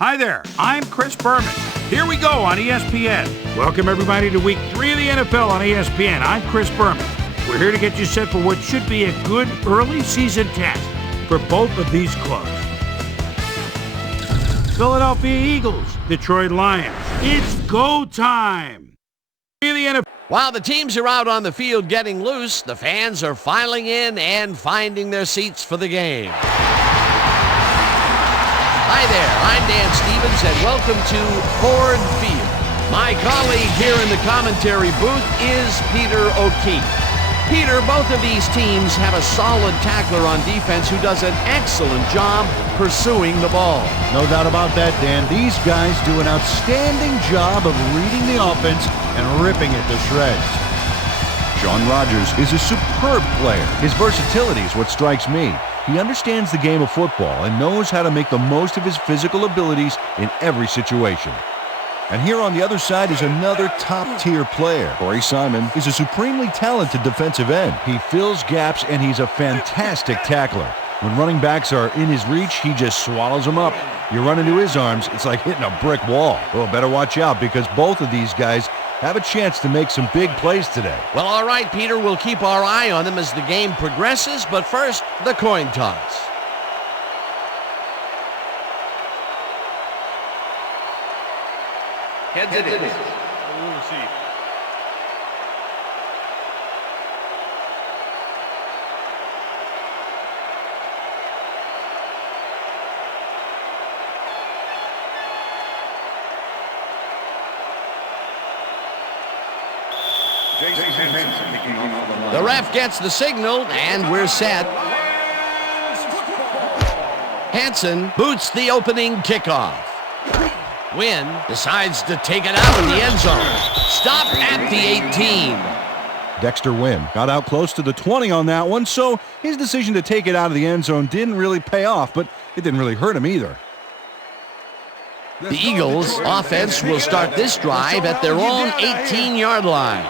Hi there, I'm Chris Berman. Here we go on ESPN. Welcome everybody to week 3 of the NFL on ESPN. I'm Chris Berman. We're here to get you set for what should be a good early season test for both of these clubs. Philadelphia Eagles, Detroit Lions. It's go time. While the teams are out on the field getting loose, the fans are filing in and finding their seats for the game. Hi there, I'm Dan Stevens, and welcome to Ford Field. My colleague here in the commentary booth is Peter O'Keefe. Peter, both of these teams have a solid tackler on defense who does an excellent job pursuing the ball. No doubt about that, Dan. These guys do an outstanding job of reading the offense and ripping it to shreds. Sean Rogers is a superb player. His versatility is what strikes me. He understands the game of football and knows how to make the most of his physical abilities in every situation. And here on the other side is another top-tier player. Corey Simon is a supremely talented defensive end. He fills gaps, and he's a fantastic tackler. When running backs are in his reach, he just swallows them up. You run into his arms, it's like hitting a brick wall. Well, better watch out because both of these guys have a chance to make some big plays today. Well, all right, Peter, we'll keep our eye on them as the game progresses, but first, the coin toss. Heads it is. We'll receive. The ref gets the signal, and we're set. Hansen boots the opening kickoff. Wynn decides to take it out in the end zone. Stop at the 18. Dexter Wynn got out close to the 20 on that one, so his decision to take it out of the end zone didn't really pay off, but it didn't really hurt him either. The Eagles' offense will start this drive at their own 18-yard line.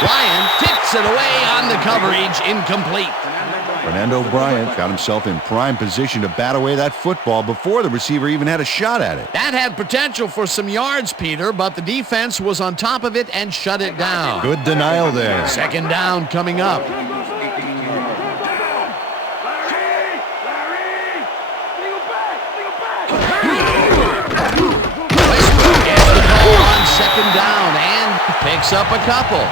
Bryant tips it away on the coverage, incomplete. Fernando Bryant got himself in prime position to bat away that football before the receiver even had a shot at it. That had potential for some yards, Peter, but the defense was on top of it and shut it down. Good denial there. Second down coming up. Westbrook gets the ball on second down and picks up a couple.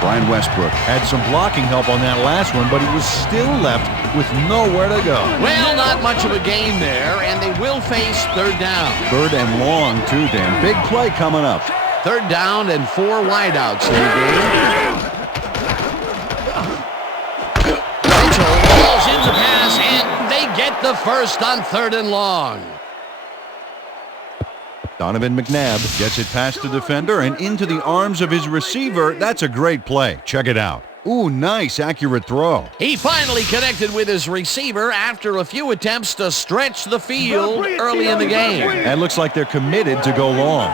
Brian Westbrook had some blocking help on that last one, but he was still left with nowhere to go. Well, not much of a gain there, and they will face third down. Third and long, too, Dan. Big play coming up. Third down and 4 wideouts in the game. Mitchell falls in the pass, and they get the first on third and long. Donovan McNabb gets it past the defender and into the arms of his receiver. That's a great play. Check it out. Ooh, nice, accurate throw. He finally connected with his receiver after a few attempts to stretch the field early in the game. And looks like they're committed to go long.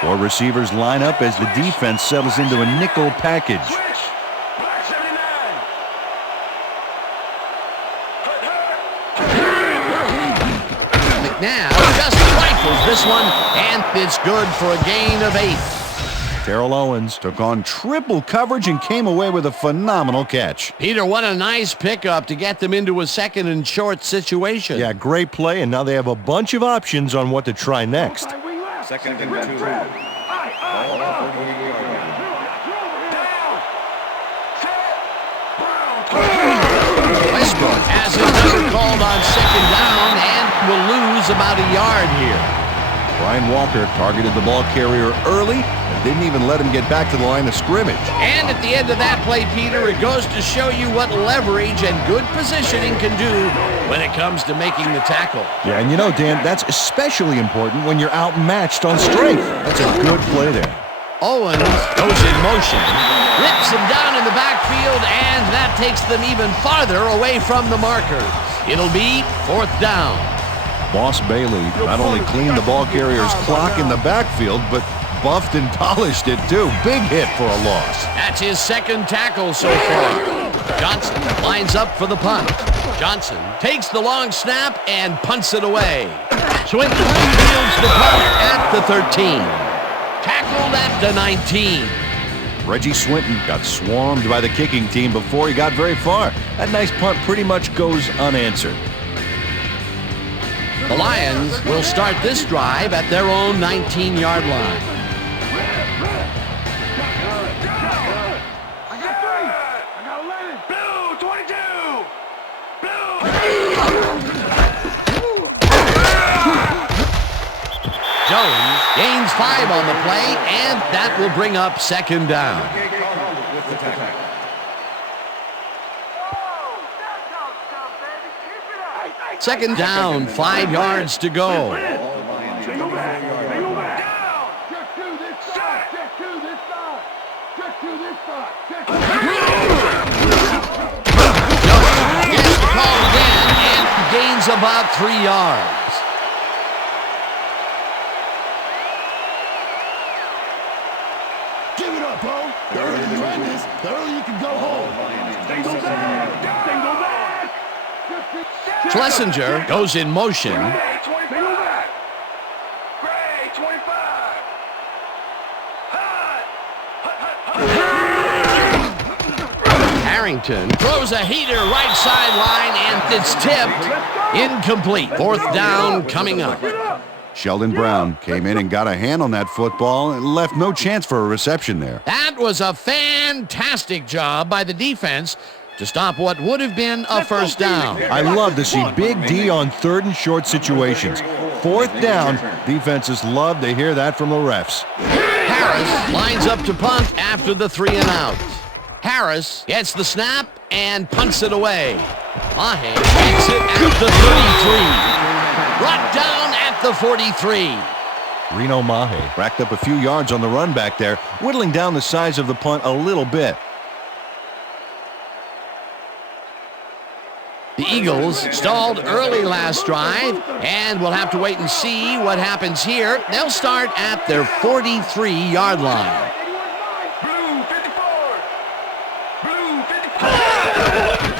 4 receivers line up as the defense settles into a nickel package. Now, just rifles this one, and it's good for a gain of 8. Terrell Owens took on triple coverage and came away with a phenomenal catch. Peter, what a nice pickup to get them into a second and short situation. Yeah, great play, and now they have a bunch of options on what to try next. Second and 2. Westbrook has his number called on second down and will lose about a yard here. Brian Walker targeted the ball carrier early and didn't even let him get back to the line of scrimmage. And at the end of that play, Peter, it goes to show you what leverage and good positioning can do when it comes to making the tackle. Yeah, and you know, Dan, that's especially important when you're outmatched on strength. That's a good play there. Owens goes in motion, rips him down in the backfield, and that takes them even farther away from the markers. It'll be fourth down. Boss Bailey not only cleaned the ball carrier's clock in the backfield, but buffed and polished it, too. Big hit for a loss. That's his second tackle so far. Johnson lines up for the punt. Johnson takes the long snap and punts it away. Swinton fields the punt at the 13. Tackled at the 19. Reggie Swinton got swarmed by the kicking team before he got very far. That nice punt pretty much goes unanswered. The Lions will start this drive at their own 19-yard line. Jones gains 5 on the play, and that will bring up second down. Second down, 5 yards to go. Jones gets the call again and gains about 3 yards. Give it up, bro. The earlier you end this, the earlier you can go home. Schlesinger goes in motion. Harrington throws a heater right sideline, and it's tipped. Incomplete. 4th down coming up. Sheldon Brown came in and got a hand on that football and left no chance for a reception there. That was a fantastic job by the defense to stop what would have been a first down. I love to see Big D on 3rd and short situations. 4th down, defenses love to hear that from the refs. Harris lines up to punt after the 3 and out. Harris gets the snap and punts it away. Mahe takes it at the 33. Brought down at the 43. Reno Mahe racked up a few yards on the run back there, whittling down the size of the punt a little bit. The Eagles stalled early last drive, and we'll have to wait and see what happens here. They'll start at their 43-yard line.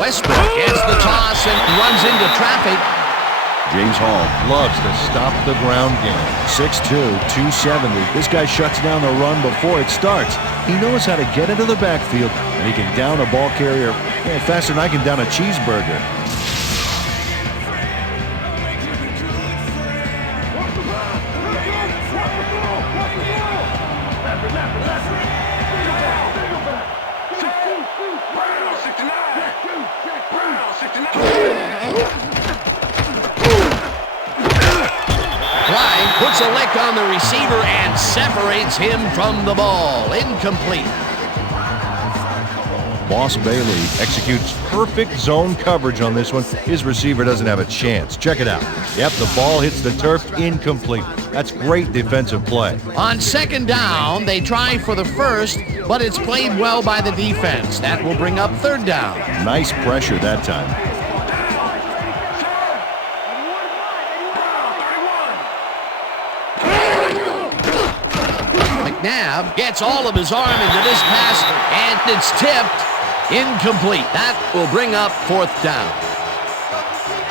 Westbrook gets the toss and runs into traffic. James Hall loves to stop the ground game. 6'2", 270. This guy shuts down the run before it starts. He knows how to get into the backfield, and he can down a ball carrier faster than I can down a cheeseburger. Puts a lick on the receiver and separates him from the ball. Incomplete. Moss Bailey executes perfect zone coverage on this one. His receiver doesn't have a chance. Check it out. Yep, the ball hits the turf. Incomplete. That's great defensive play. On 2nd down, they try for the first, but it's played well by the defense. That will bring up 3rd down. Nice pressure that time. McNabb gets all of his arm into this pass, and it's tipped. Incomplete. That will bring up 4th down.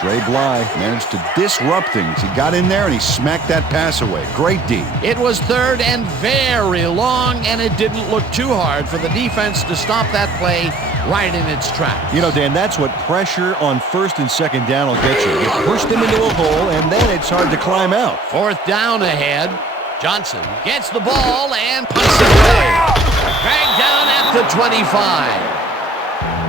Trey Bly managed to disrupt things. He got in there and he smacked that pass away. Great D. It was 3rd and very long, and it didn't look too hard for the defense to stop that play right in its tracks. You know, Dan, that's what pressure on 1st and 2nd down will get you. You push them into a hole, and then it's hard to climb out. 4th down ahead. Johnson gets the ball and punts it away. Dragged down at the 25.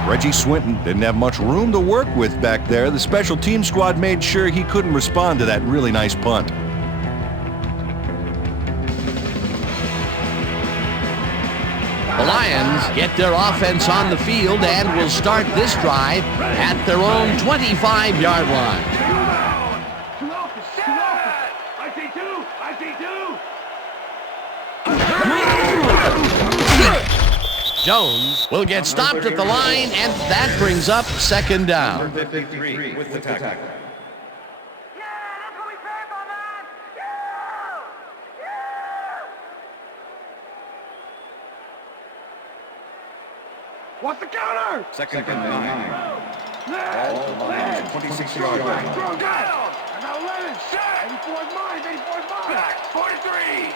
Reggie Swinton didn't have much room to work with back there. The special team squad made sure he couldn't respond to that really nice punt. The Lions get their offense on the field and will start this drive at their own 25-yard line. Jones will get stopped at the line, and that brings up 2nd down. 53 with the tackle. What's the counter? Second and 9. Left. 26-yard line. Throw down. I got 11. 84 is mine. 84 is mine. Back. 43.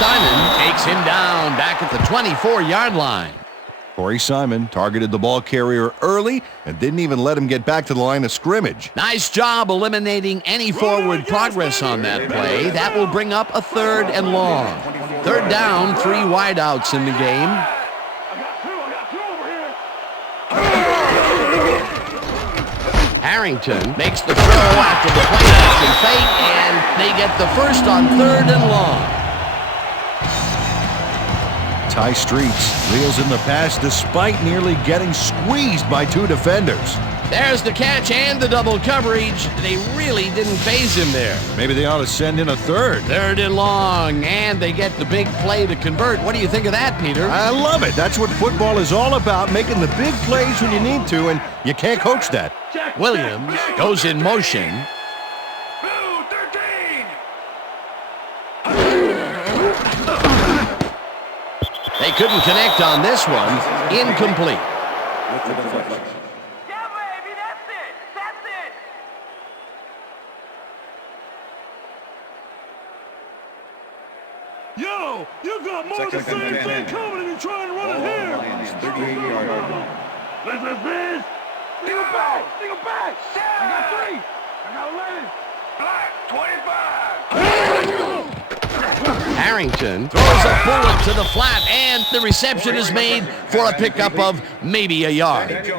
Simon takes him down back at the 24-yard line. Corey Simon targeted the ball carrier early and didn't even let him get back to the line of scrimmage. Nice job eliminating any forward progress on that play. That will bring up a 3rd and long. 3rd down, 3 wideouts in the game. I got two over here. Harrington makes the throw after the play action fake, and they get the first on 3rd and long. Ty Streets reels in the pass despite nearly getting squeezed by 2 defenders. There's the catch and the double coverage. They really didn't phase him there. Maybe they ought to send in a 3rd. 3rd and long, and they get the big play to convert. What do you think of that, Peter? I love it. That's what football is all about, making the big plays when you need to, and you can't coach that. Williams goes in motion. Blue 13. They couldn't connect on this one. Incomplete. Yeah, baby, that's it. That's it. Yo, you got more of the Second same and thing 10. coming and you're trying to run it here. Lions, 38-yard line. Listen. Single back. I got 3. I got 11. Black 25. Harrington throws a bullet to the flat, and the reception is made for a pickup of maybe a yard.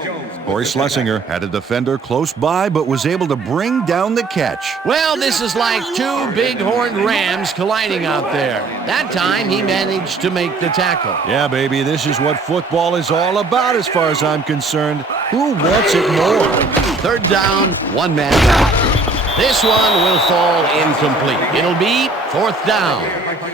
Corey Schlesinger had a defender close by, but was able to bring down the catch. Well, this is like 2 big-horned rams colliding out there. That time, he managed to make the tackle. Yeah, baby, this is what football is all about as far as I'm concerned. Who wants it more? 3rd down, 1 man down. This one will fall incomplete. It'll be 4th down.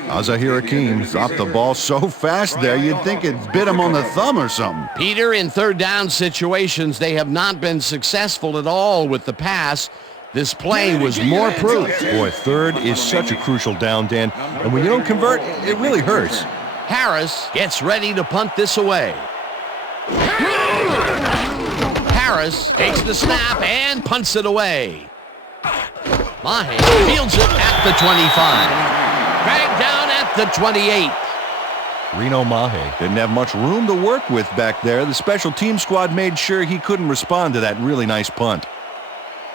Azahir Hakeem dropped the ball so fast there, you'd think it bit him on the thumb or something. Peter, in 3rd down situations, they have not been successful at all with the pass. This play was more proof. Boy, 3rd is such a crucial down, Dan, and when you don't convert, it really hurts. Harris gets ready to punt this away. Harris takes the snap and punts it away. Mahe fields it at the 25. Dragged down at the 28. Reno Mahe didn't have much room to work with back there. The special team squad made sure he couldn't respond to that really nice punt.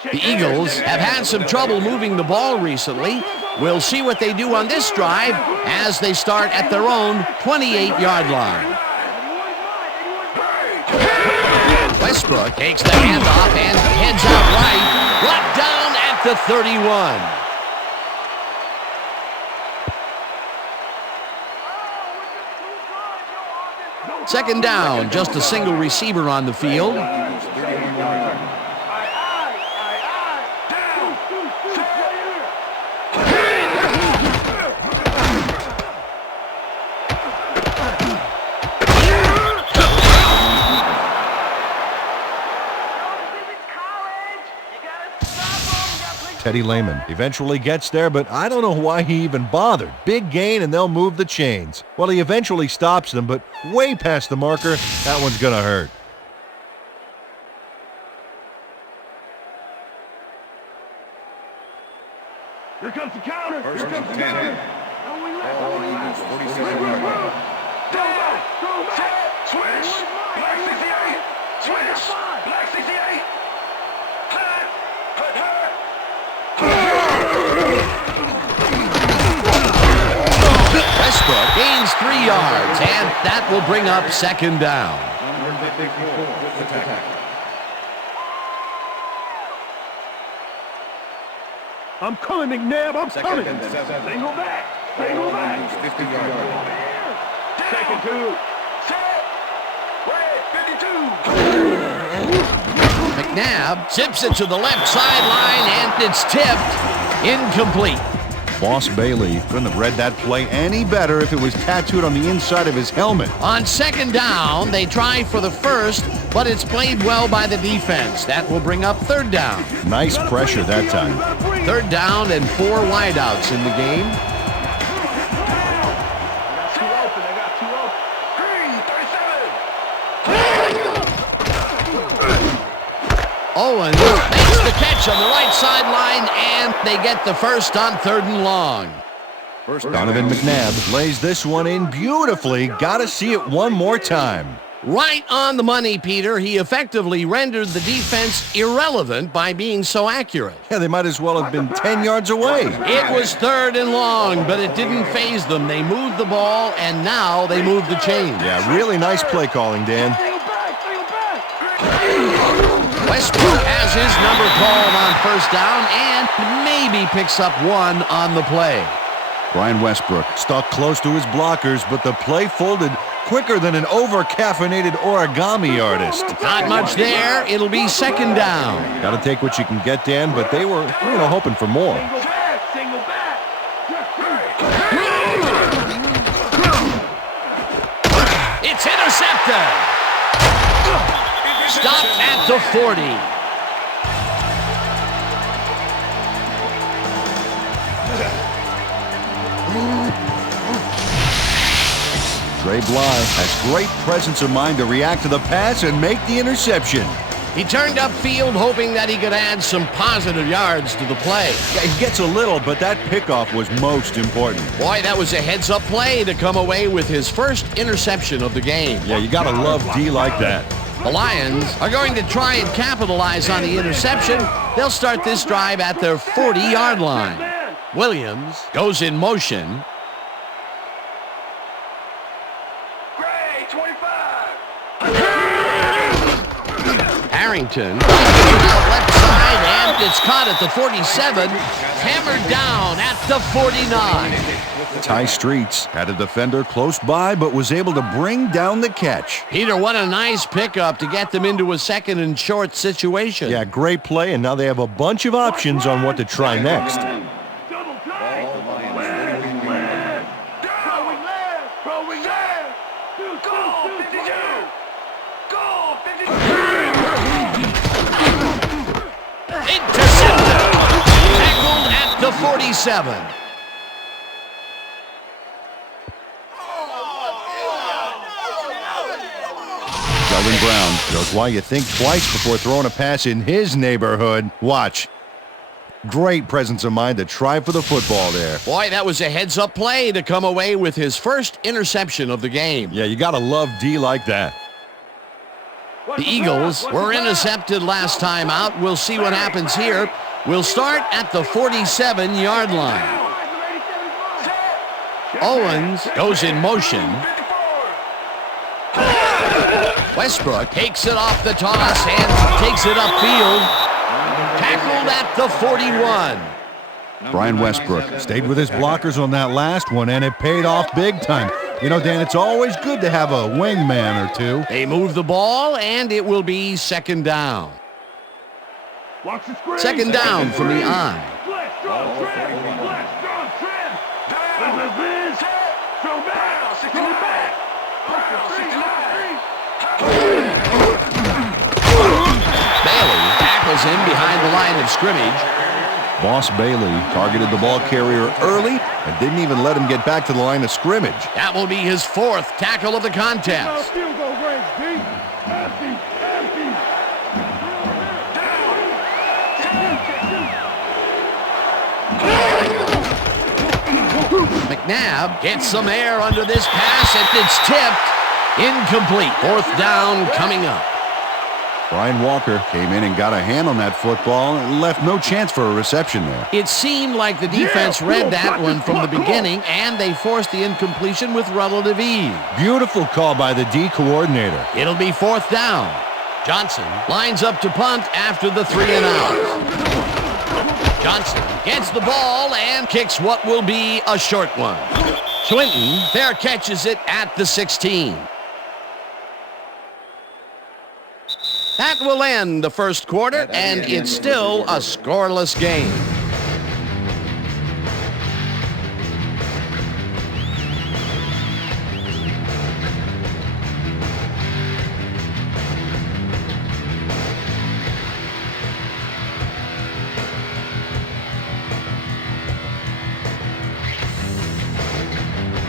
The Eagles have had some trouble moving the ball recently. We'll see what they do on this drive as they start at their own 28-yard line. Westbrook takes the handoff and heads out right. Brought down at the 31. Second down, just a single receiver on the field. Teddy Lehman eventually gets there, but I don't know why he even bothered. Big gain, and they'll move the chains. Well, he eventually stops them, but way past the marker. That one's going to hurt. Here comes the counter. First Here comes the 10. counter. All Eagles, 47-yard line. Go back. Switch. Black 68. Switch. Black 68. Westbrook gains 3 yards, and that will bring up second down. Number 54 with the tackle. I'm coming, McNabb. I'm Second coming. and 7. Single back. Single back. 50-yard line. Second 2. Set. Red 52. McNabb zips it to the left sideline, and it's tipped. Incomplete. Boss Bailey couldn't have read that play any better if it was tattooed on the inside of his helmet. On second down, they try for the first, but it's played well by the defense. That will bring up third down. Nice pressure that time. Third down and 4 wideouts in the game. Owens makes the catch on the right sideline, and they get the first on 3rd and long. Donovan McNabb lays this one in beautifully. Got to see it one more time. Right on the money, Peter. He effectively rendered the defense irrelevant by being so accurate. Yeah, they might as well have been 10 yards away. It was 3rd and long, but it didn't faze them. They moved the ball, and now they moved the chains. Yeah, really nice play calling, Dan. Westbrook has his number called on 1st down and maybe picks up 1 on the play. Brian Westbrook stuck close to his blockers, but the play folded quicker than an over-caffeinated origami artist. Not much there. It'll be 2nd down. Got to take what you can get, Dan, but they were, hoping for more. It's intercepted. Stopped at the 40. Trey has great presence of mind to react to the pass and make the interception. He turned upfield hoping that he could add some positive yards to the play. Yeah, he gets a little, but that pickoff was most important. Boy, that was a heads-up play to come away with his first interception of the game. Yeah, you got to love D like that. The Lions are going to try and capitalize on the interception. They'll start this drive at their 40-yard line. Williams goes in motion. Harrington left side, and it's caught at the 47, hammered down at the 49. Ty Streets had a defender close by, but was able to bring down the catch. Peter, what a nice pickup to get them into a 2nd and short situation. Yeah, great play, and now they have a bunch of options on what to try next. The 47. Sheldon Brown shows why you think twice before throwing a pass in his neighborhood. Watch. Great presence of mind to try for the football there. Boy, that was a heads-up play to come away with his first interception of the game. Yeah, you got to love D like that. The Eagles were intercepted last time out. We'll see what happens here. We'll start at the 47-yard line. Owens goes in motion. Westbrook takes it off the toss and takes it upfield. Tackled at the 41. Brian Westbrook stayed with his blockers on that last one, and it paid off big time. You know, Dan, it's always good to have a wingman or two. They move the ball, and it will be 2nd down. 2nd down from the eye. Bailey tackles him behind the line of scrimmage. Boss Bailey targeted the ball carrier early and didn't even let him get back to the line of scrimmage. That will be his 4th tackle of the contest. McNabb gets some air under this pass, and it's tipped. Incomplete. 4th down coming up. Brian Walker came in and got a hand on that football and left no chance for a reception there. It seemed like the defense read that one from the beginning, and they forced the incompletion with relative ease. Beautiful call by the D coordinator. It'll be 4th down. Johnson lines up to punt after the 3 and out. Johnson gets the ball and kicks what will be a short one. Swinton fair catches it at the 16. That will end the first quarter, and it's still a scoreless game.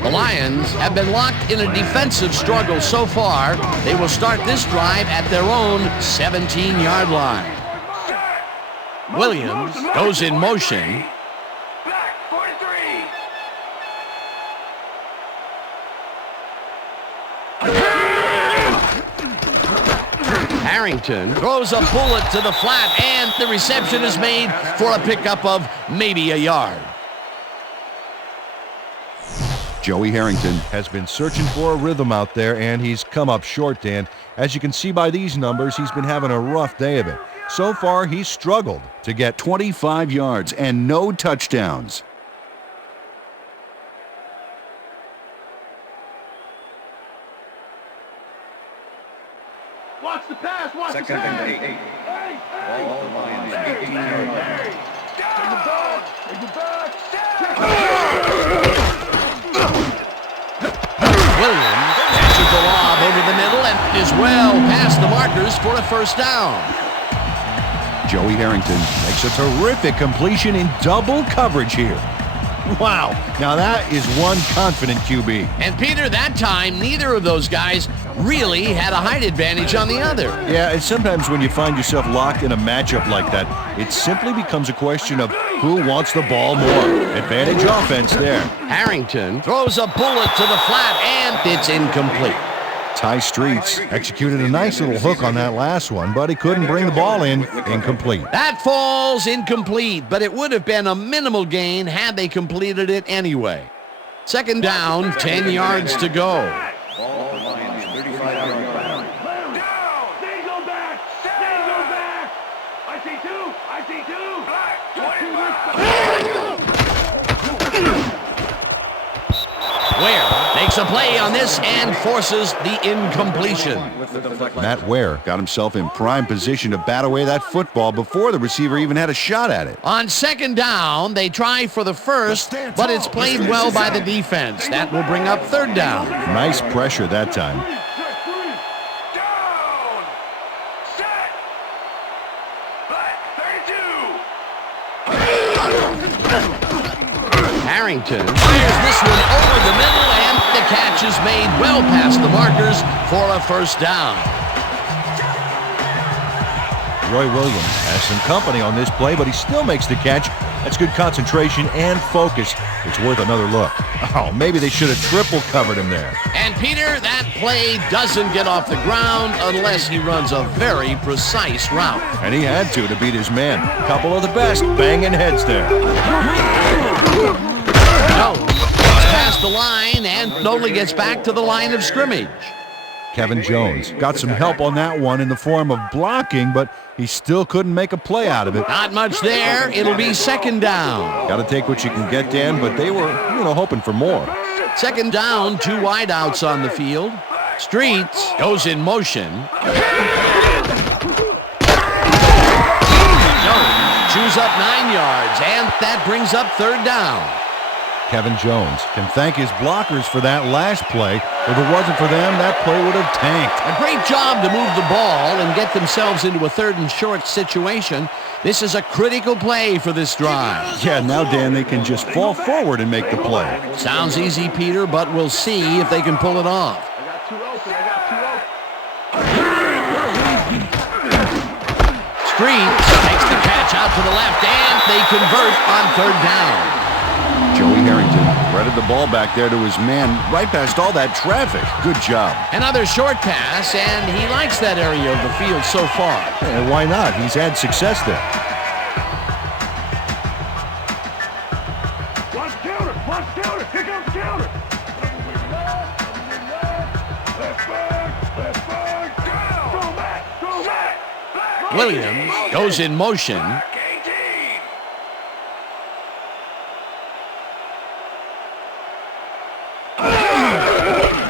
The Lions have been locked in a defensive struggle so far. They will start this drive at their own 17-yard line. Williams goes in motion. Back, 43. Harrington throws a bullet to the flat, and the reception is made for a pickup of maybe a yard. Joey Harrington has been searching for a rhythm out there, and he's come up short, Dan. As you can see by these numbers, he's been having a rough day of it. So far, he's struggled to get 25 yards and no touchdowns. Watch the pass, watch Second the and pass. 8. Hey, Ball Lions, 18-yard line. Take it back, take it back. Williams catches the lob over the middle and is well past the markers for a first down. Joey Harrington makes a terrific completion in double coverage here. Wow, now that is one confident QB. And Peter, that time, neither of those guys really had a height advantage on the other. Yeah, and sometimes when you find yourself locked in a matchup like that, it simply becomes a question of who wants the ball more. Advantage offense there. Harrington throws a bullet to the flat, and it's incomplete. Ty Streets executed a nice little hook on that last one, but he couldn't bring the ball in. Incomplete. That falls incomplete, but it would have been a minimal gain had they completed it anyway. Second down, 10 yards to go. Ball Lions, 35-yard line. Down. They go back. They go back. I see two. I see two. Black, 25. Ware makes a play on this and forces the incompletion. Matt Ware got himself in prime position to bat away that football before the receiver even had a shot at it. On second down, they try for the first, but it's played well by the defense. That will bring up third down. Nice pressure that time. Down. Set. Black, 32. Harrington fires this one over the middle, and the catch is made well past the markers for a first down. Roy Williams has some company on this play, but he still makes the catch. That's good concentration and focus. It's worth another look. Oh, maybe they should have triple covered him there. And Peter, that play doesn't get off the ground unless he runs a very precise route. And he had to beat his man. Couple of the best banging heads there. No, gets past the line and only gets back to the line of scrimmage. Kevin Jones got some help on that one in the form of blocking, but he still couldn't make a play out of it. Not much there. It'll be second down. Got to take what you can get, Dan, but they were, hoping for more. Second down, two wideouts on the field. Streets goes in motion. Jones chews up 9 yards, and that brings up third down. Kevin Jones can thank his blockers for that last play. If it wasn't for them, that play would have tanked. A great job to move the ball and get themselves into a third and short situation. This is a critical play for this drive. Yeah, now, Dan, they can just fall forward and make the play. Sounds easy, Peter, but we'll see if they can pull it off. I got two open. Streets takes the catch out to the left, and they convert on third down. Joey Harrington threaded the ball back there to his man right past all that traffic. Good job. Another short pass, and he likes that area of the field so far. And why not? He's had success there. Watch counter. Here comes counter. Left back. Go back. Williams goes in motion.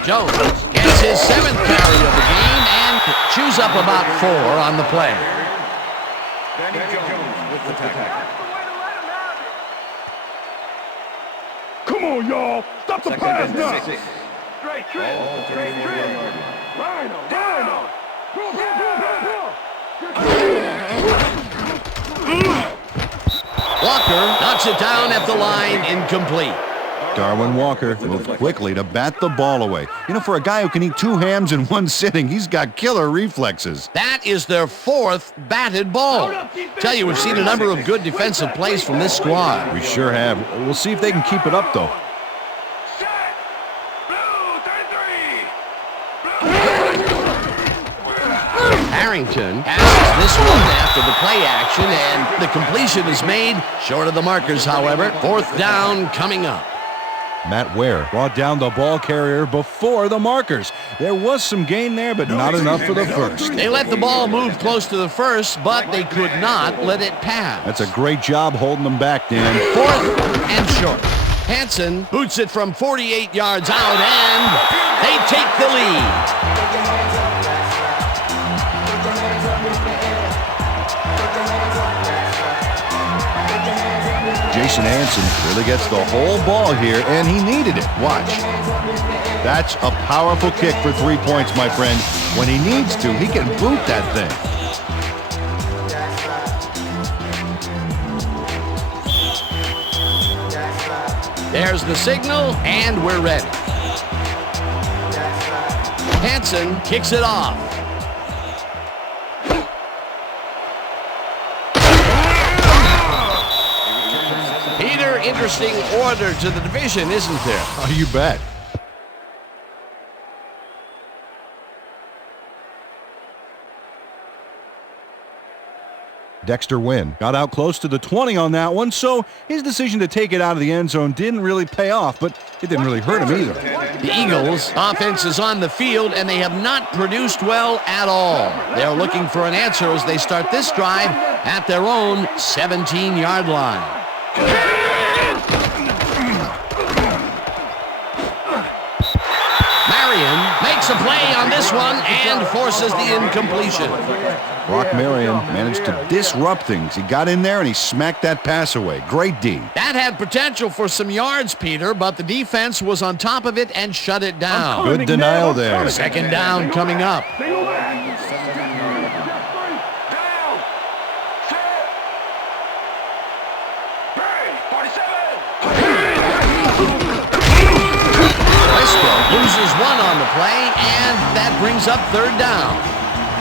Jones gets his 7th carry of the game and chews up about 4 on the play. Danny Jones with the tackle. Come on, y'all. Stop the Second pass and now. 6. Straight trip. Ball, 31-yard line. Rhino. Go. Walker knocks it down at the line, incomplete. Darwin Walker moved quickly to bat the ball away. You know, for a guy who can eat 2 hams in one sitting, he's got killer reflexes. That is their 4th batted ball. Tell you, we've seen a number of good defensive plays from this squad. We sure have. We'll see if they can keep it up, though. Harrington passes this one after the play action, and the completion is made short of the markers, however. 4th down coming up. Matt Ware brought down the ball carrier before the markers. There was some gain there, but not enough for the first. They let the ball move close to the first, but they could not let it pass. That's a great job holding them back, Dan. 4th and short. Hansen boots it from 48 yards out, and they take the lead. Jason Hansen really gets the whole ball here, and he needed it. Watch. That's a powerful kick for 3 points, my friend. When he needs to, he can boot that thing. There's the signal, and we're ready. Hansen kicks it off. Interesting order to the division, isn't there? Oh, you bet. Dexter Wynn got out close to the 20 on that one, so his decision to take it out of the end zone didn't really pay off, but it didn't really hurt him either. The Eagles' offense is on the field, and they have not produced well at all. They're looking for an answer as they start this drive at their own 17-yard line. Makes a play on this one and forces the incompletion. Brock Marion managed to disrupt things. He got in there and he smacked that pass away. Great D. That had potential for some yards, Peter, but the defense was on top of it and shut it down. Good denial there. 2nd down coming up. Loses one on the play, and that brings up 3rd down.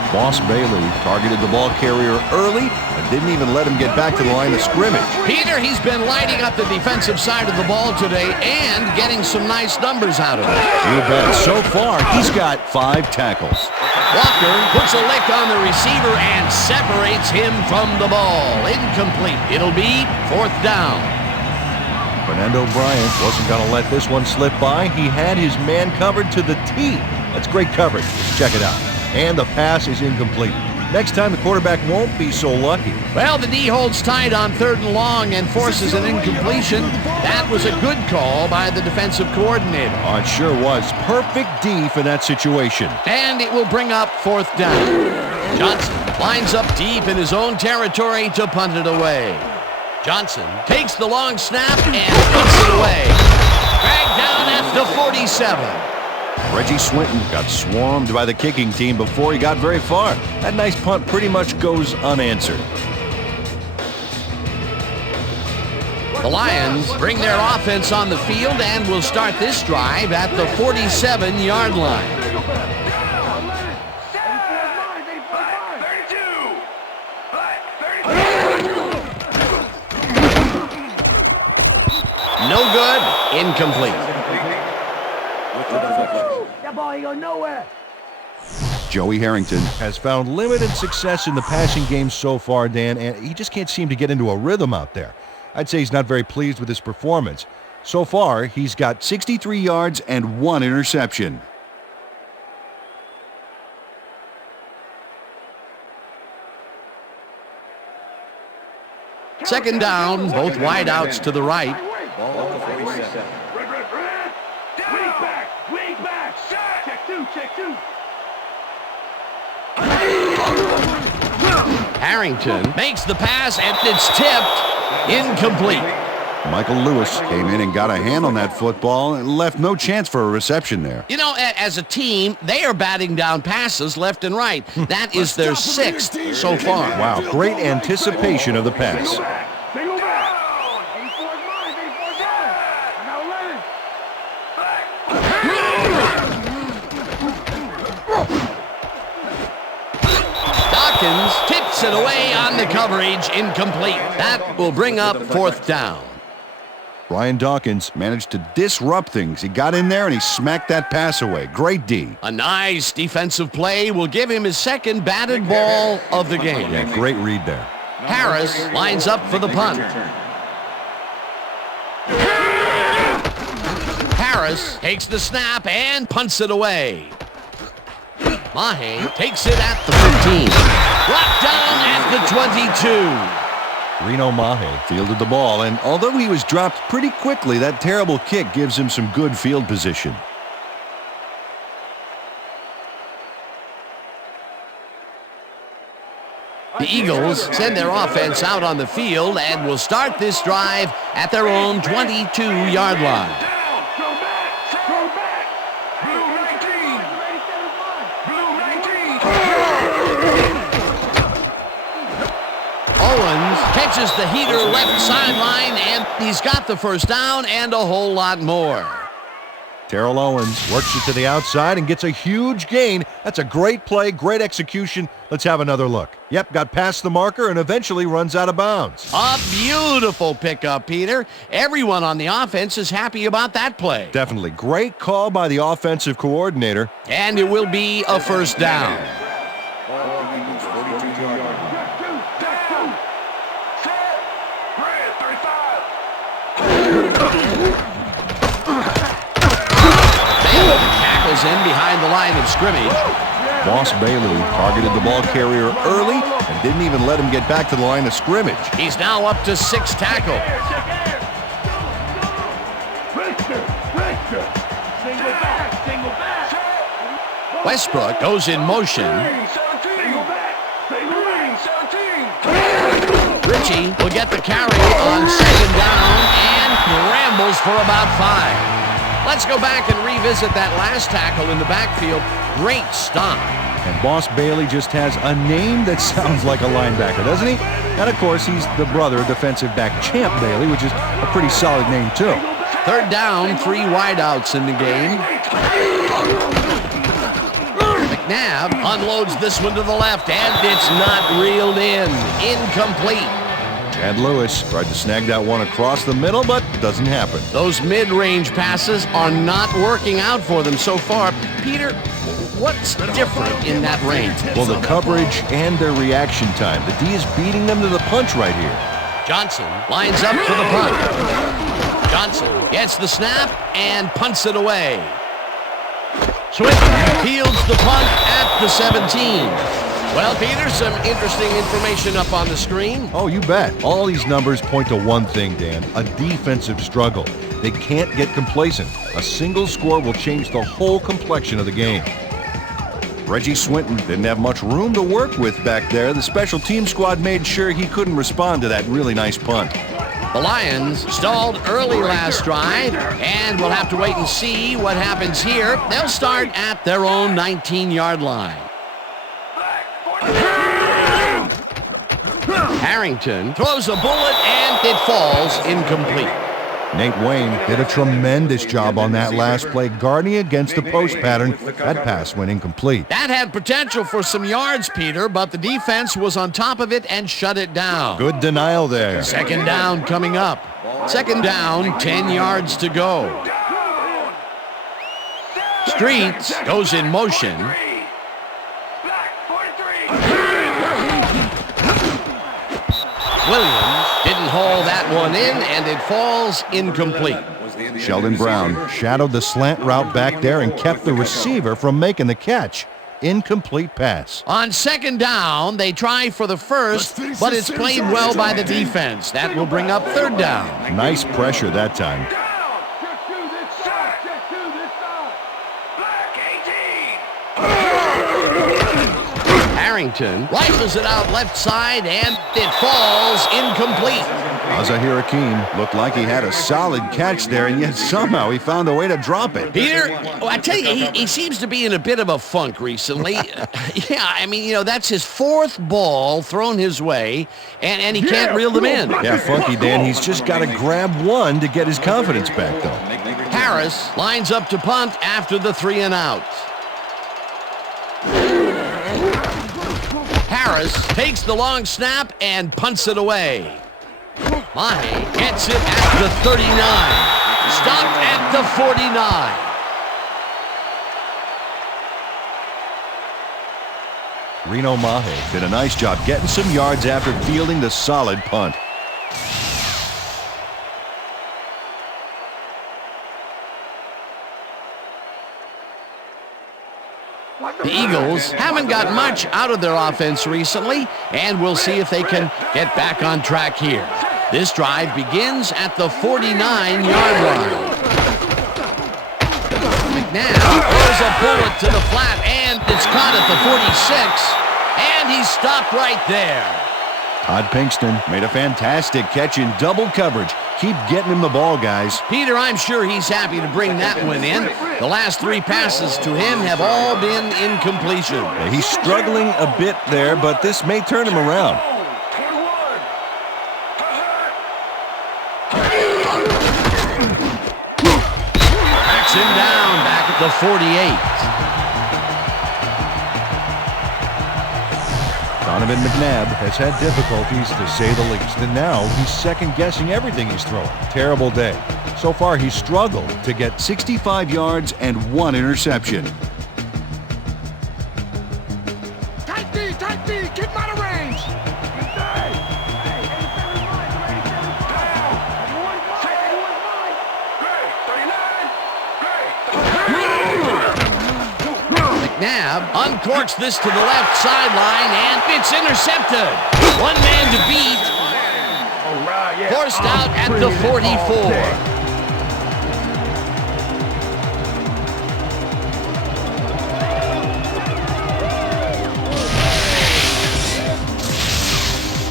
Boss Bailey targeted the ball carrier early and didn't even let him get back to the line of scrimmage. Peter, he's been lighting up the defensive side of the ball today and getting some nice numbers out of it. You bet. So far, he's got 5 tackles. Walker puts a lick on the receiver and separates him from the ball. Incomplete. It'll be 4th down. Fernando Bryant wasn't going to let this one slip by. He had his man covered to the T. That's great coverage. Let's check it out. And the pass is incomplete. Next time, the quarterback won't be so lucky. Well, the D holds tight on 3rd and long and forces an incompletion. That was a good call by the defensive coordinator. Oh, it sure was. Perfect D for that situation. And it will bring up 4th down. Johnson lines up deep in his own territory to punt it away. Johnson takes the long snap and puts it away. Dragged down at the 47. Reggie Swinton got swarmed by the kicking team before he got very far. That nice punt pretty much goes unanswered. The Lions bring their offense on the field and will start this drive at the 47-yard line. No good. Incomplete. That ball ain't going nowhere. Joey Harrington has found limited success in the passing game so far, Dan, and he just can't seem to get into a rhythm out there. I'd say he's not very pleased with his performance. So far, he's got 63 yards and 1 interception. Second down, both wideouts to the right. Ball at the 47. Wing back. Check two. Harrington makes the pass, and it's tipped. Incomplete. Michael Lewis came in and got a hand on that football and left no chance for a reception there. You know, as a team, they are batting down passes left and right. That is their 6th so far. Wow, great anticipation of the pass. They go back. 84 is mine. I got 11. Takes it away on the coverage, incomplete. That will bring up fourth down. Brian Dawkins managed to disrupt things. He got in there and he smacked that pass away. Great D. A nice defensive play will give him his second batted ball of the game. Yeah, great read there. Harris lines up for the punt. Harris takes the snap and punts it away. Mahe takes it at the 15. Brought down at the 22. Reno Mahe fielded the ball, and although he was dropped pretty quickly, that terrible kick gives him some good field position. The Eagles send their offense out on the field and will start this drive at their own 22-yard line. Go back. Blue 19. Blue 19. Owens catches the heater left sideline, and he's got the first down and a whole lot more. Terrell Owens works it to the outside and gets a huge gain. That's a great play, great execution. Let's have another look. Yep, got past the marker and eventually runs out of bounds. A beautiful pickup, Peter. Everyone on the offense is happy about that play. Definitely. Great call by the offensive coordinator. And it will be a first down. Tackles in behind the line of scrimmage. Boss Bailey targeted the ball carrier early and didn't even let him get back to the line of scrimmage. He's now up to 6 tackles. Westbrook goes in motion. Ritchie will get the carry on second down and rambles for about 5. Let's go back and revisit that last tackle in the backfield. Great stop. And Boss Bailey just has a name that sounds like a linebacker, doesn't he? And of course, he's the brother of defensive back Champ Bailey, which is a pretty solid name too. Third down, 3 wideouts in the game. McNabb unloads this one to the left, and it's not reeled in. Incomplete. Chad Lewis tried to snag that one across the middle, but doesn't happen. Those mid-range passes are not working out for them so far. Peter, what's different in that range? Well, the coverage and their reaction time. The D is beating them to the punch right here. Johnson lines up for the punt. Johnson gets the snap and punts it away. Swift fields the punt at the 17. Well, Peter, some interesting information up on the screen. Oh, you bet. All these numbers point to one thing, Dan, a defensive struggle. They can't get complacent. A single score will change the whole complexion of the game. Reggie Swinton didn't have much room to work with back there. The special team squad made sure he couldn't respond to that really nice punt. The Lions stalled early last drive, and we'll have to wait and see what happens here. They'll start at their own 19-yard line. Harrington throws a bullet, and it falls incomplete. Nate Wayne did a tremendous job on that last play, guarding against the post pattern. That pass went incomplete. That had potential for some yards, Peter, but the defense was on top of it and shut it down. Good denial there. Second down coming up. Second down, 10 yards to go. Streets goes in motion. Williams didn't haul that one in, and it falls incomplete. Sheldon Brown shadowed the slant route back there and kept the receiver from making the catch. Incomplete pass. On second down, they try for the first, but it's played well by the defense. That will bring up third down. Nice pressure that time. Harrington rifles it out left side, and it falls incomplete. Azahir Hakeem looked like he had a solid catch there, and yet somehow he found a way to drop it. Peter, I tell you, he seems to be in a bit of a funk recently. Yeah, I mean, that's his 4th ball thrown his way, and he can't reel them in. Yeah, funky Dan. He's just got to grab one to get his confidence back, though. Harris lines up to punt after the 3 and out. Harris takes the long snap and punts it away. Mahe gets it at the 39. Stopped at the 49. Reno Mahe did a nice job getting some yards after fielding the solid punt. The Eagles haven't got much out of their offense recently, and we'll see if they can get back on track here. This drive begins at the 49-yard line. McNabb throws a bullet to the flat, and it's caught at the 46, and he's stopped right there. Todd Pinkston made a fantastic catch in double coverage. Keep getting him the ball, guys. Peter, I'm sure he's happy to bring that one in. The last 3 passes to him have all been incompletion. Yeah, he's struggling a bit there, but this may turn him around. Tracks him down back at the 48. Donovan McNabb has had difficulties, to say the least, and now he's second-guessing everything he's throwing. Terrible day. So far, he's struggled to get 65 yards and 1 interception. Tight D, keep him out of range. McNabb uncorks this to the left sideline, and it's intercepted. One man to beat. Forced out at the 44.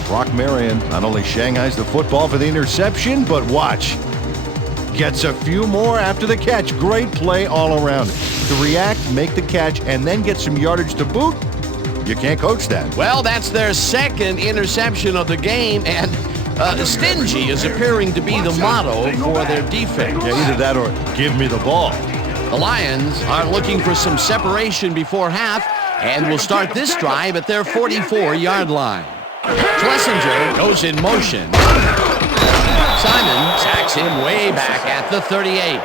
Brock Marion not only shanghais the football for the interception, but watch. Gets a few more after the catch. Great play all around. To react, make the catch, and then get some yardage to boot, you can't coach that. Well, that's their second interception of the game, and stingy is appearing to be the motto for their defense. Yeah, either that or give me the ball. The Lions are looking for some separation before half, and will start this drive at their 44-yard line. Schlesinger goes in motion. Simon sacks him way back at the 38.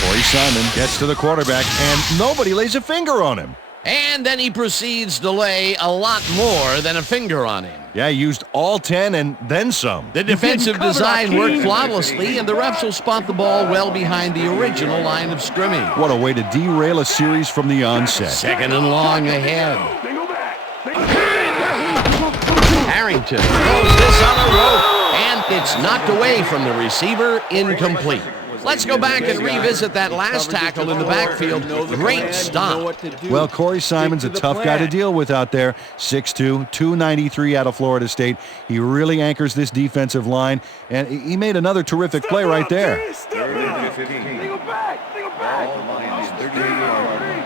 Corey Simon gets to the quarterback, and nobody lays a finger on him. And then he proceeds to lay a lot more than a finger on him. Yeah, he used all 10 and then some. The defensive design worked flawlessly, and the refs will spot the ball well behind the original line of scrimmage. What a way to derail a series from the onset. 2nd and long ahead. Harrington throws this on a rope, and it's knocked away from the receiver, incomplete. Let's go back and revisit that last tackle in the backfield. Great stop. Well, Corey Simon's a tough guy to deal with out there. 6'2", 293 out of Florida State. He really anchors this defensive line, and he made another terrific play right there. Single back. All Lions 38-yard line.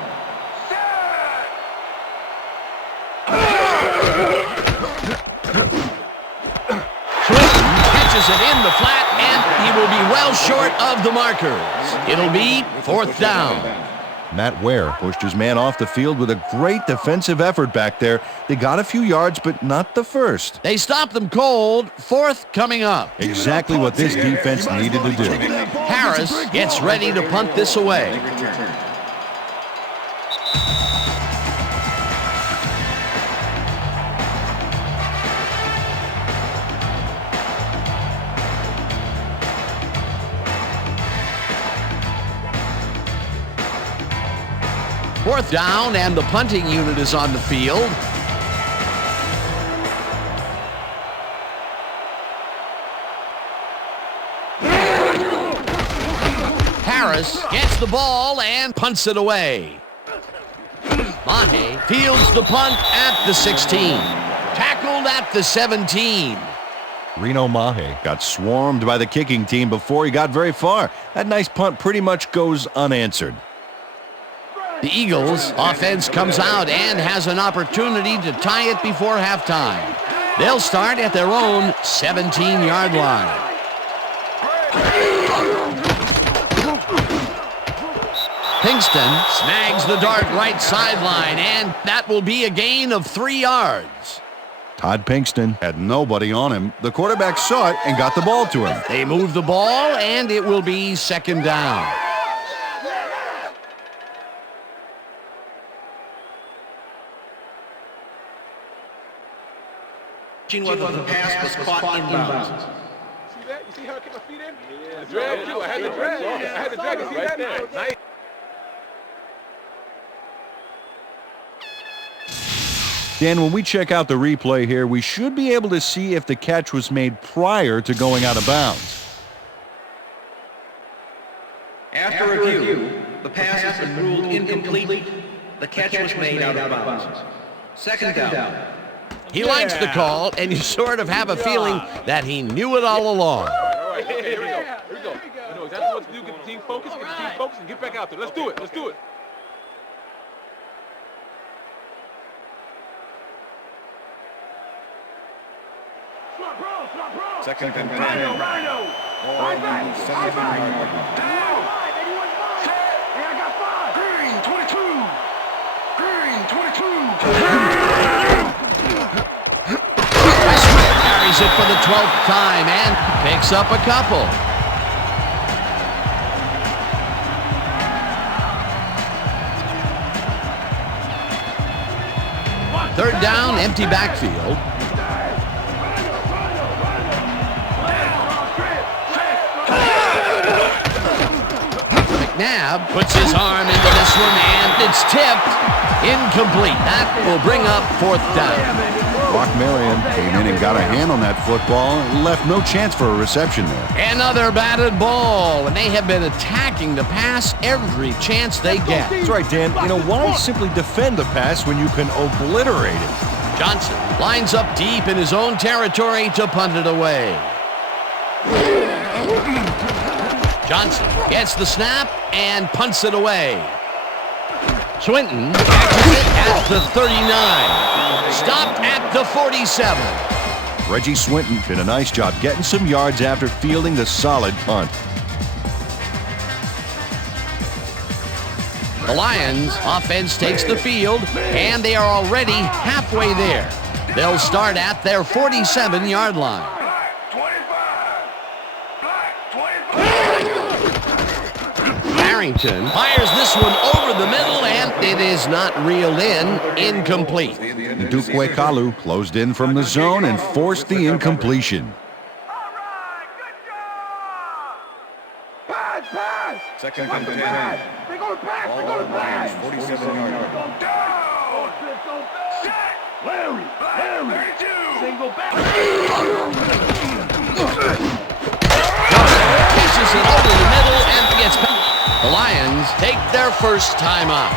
Catches it in the flat, and he will be well short of the markers. It'll be 4th down. Matt Ware pushed his man off the field with a great defensive effort back there. They got a few yards, but not the first. They stopped them cold. 4th coming up. Exactly what this defense needed to do. Harris gets ready to punt this away. Fourth down, and the punting unit is on the field. Harris gets the ball and punts it away. Mahe fields the punt at the 16. Tackled at the 17. Reno Mahe got swarmed by the kicking team before he got very far. That nice punt pretty much goes unanswered. The Eagles' offense comes out and has an opportunity to tie it before halftime. They'll start at their own 17-yard line. Pinkston snags the dart right sideline, and that will be a gain of 3 yards. Todd Pinkston had nobody on him. The quarterback saw it and got the ball to him. They move the ball, and it will be 2nd down. Whether the pass was caught inbounds. See that? You see how I kept my feet in? Yeah, the drag, too. I had the drag. I had the drag. You see that? Nice. Dan, when we check out the replay here, we should be able to see if the catch was made prior to going out of bounds. After review, the pass has been ruled incomplete. The catch was made out of bounds. 2nd down. He likes the call, and you sort of have a feeling that he knew it all along. All right. Here we go. Here we go. You know exactly what to do. Get the team focused. Get the team focused and get back out there. Let's do it. Let's do it. Second and 10. Rhino. Ball on the 17-yard line. Down. Hey, I got 5. Green, 22. Green, 22. Carries it for the 12th time and picks up a couple. Third down, empty backfield. McNabb puts his arm into this one, and it's tipped. Incomplete. That will bring up 4th down. Brock Marion came in and got a hand on that football and left no chance for a reception there. Another batted ball, and they have been attacking the pass every chance they get. That's right, Dan. You know, why simply defend the pass when you can obliterate it? Johnson lines up deep in his own territory to punt it away. Johnson gets the snap and punts it away. Swinton catches it at the 39. Stopped at the 47. Reggie Swinton did a nice job getting some yards after fielding the solid punt. The Lions offense takes the field, and they are already halfway there. They'll start at their 47-yard line. Harrington fires this one over the middle, and it is not reeled in. Incomplete. Ndukwe Kalu closed in from the zone and forced the incompletion. Pass. Second and 10. They're going to pass. Ball on the Lions' 47-yard line. Larry. Single back. Catches it over the middle and gets back. The Lions take their first time out.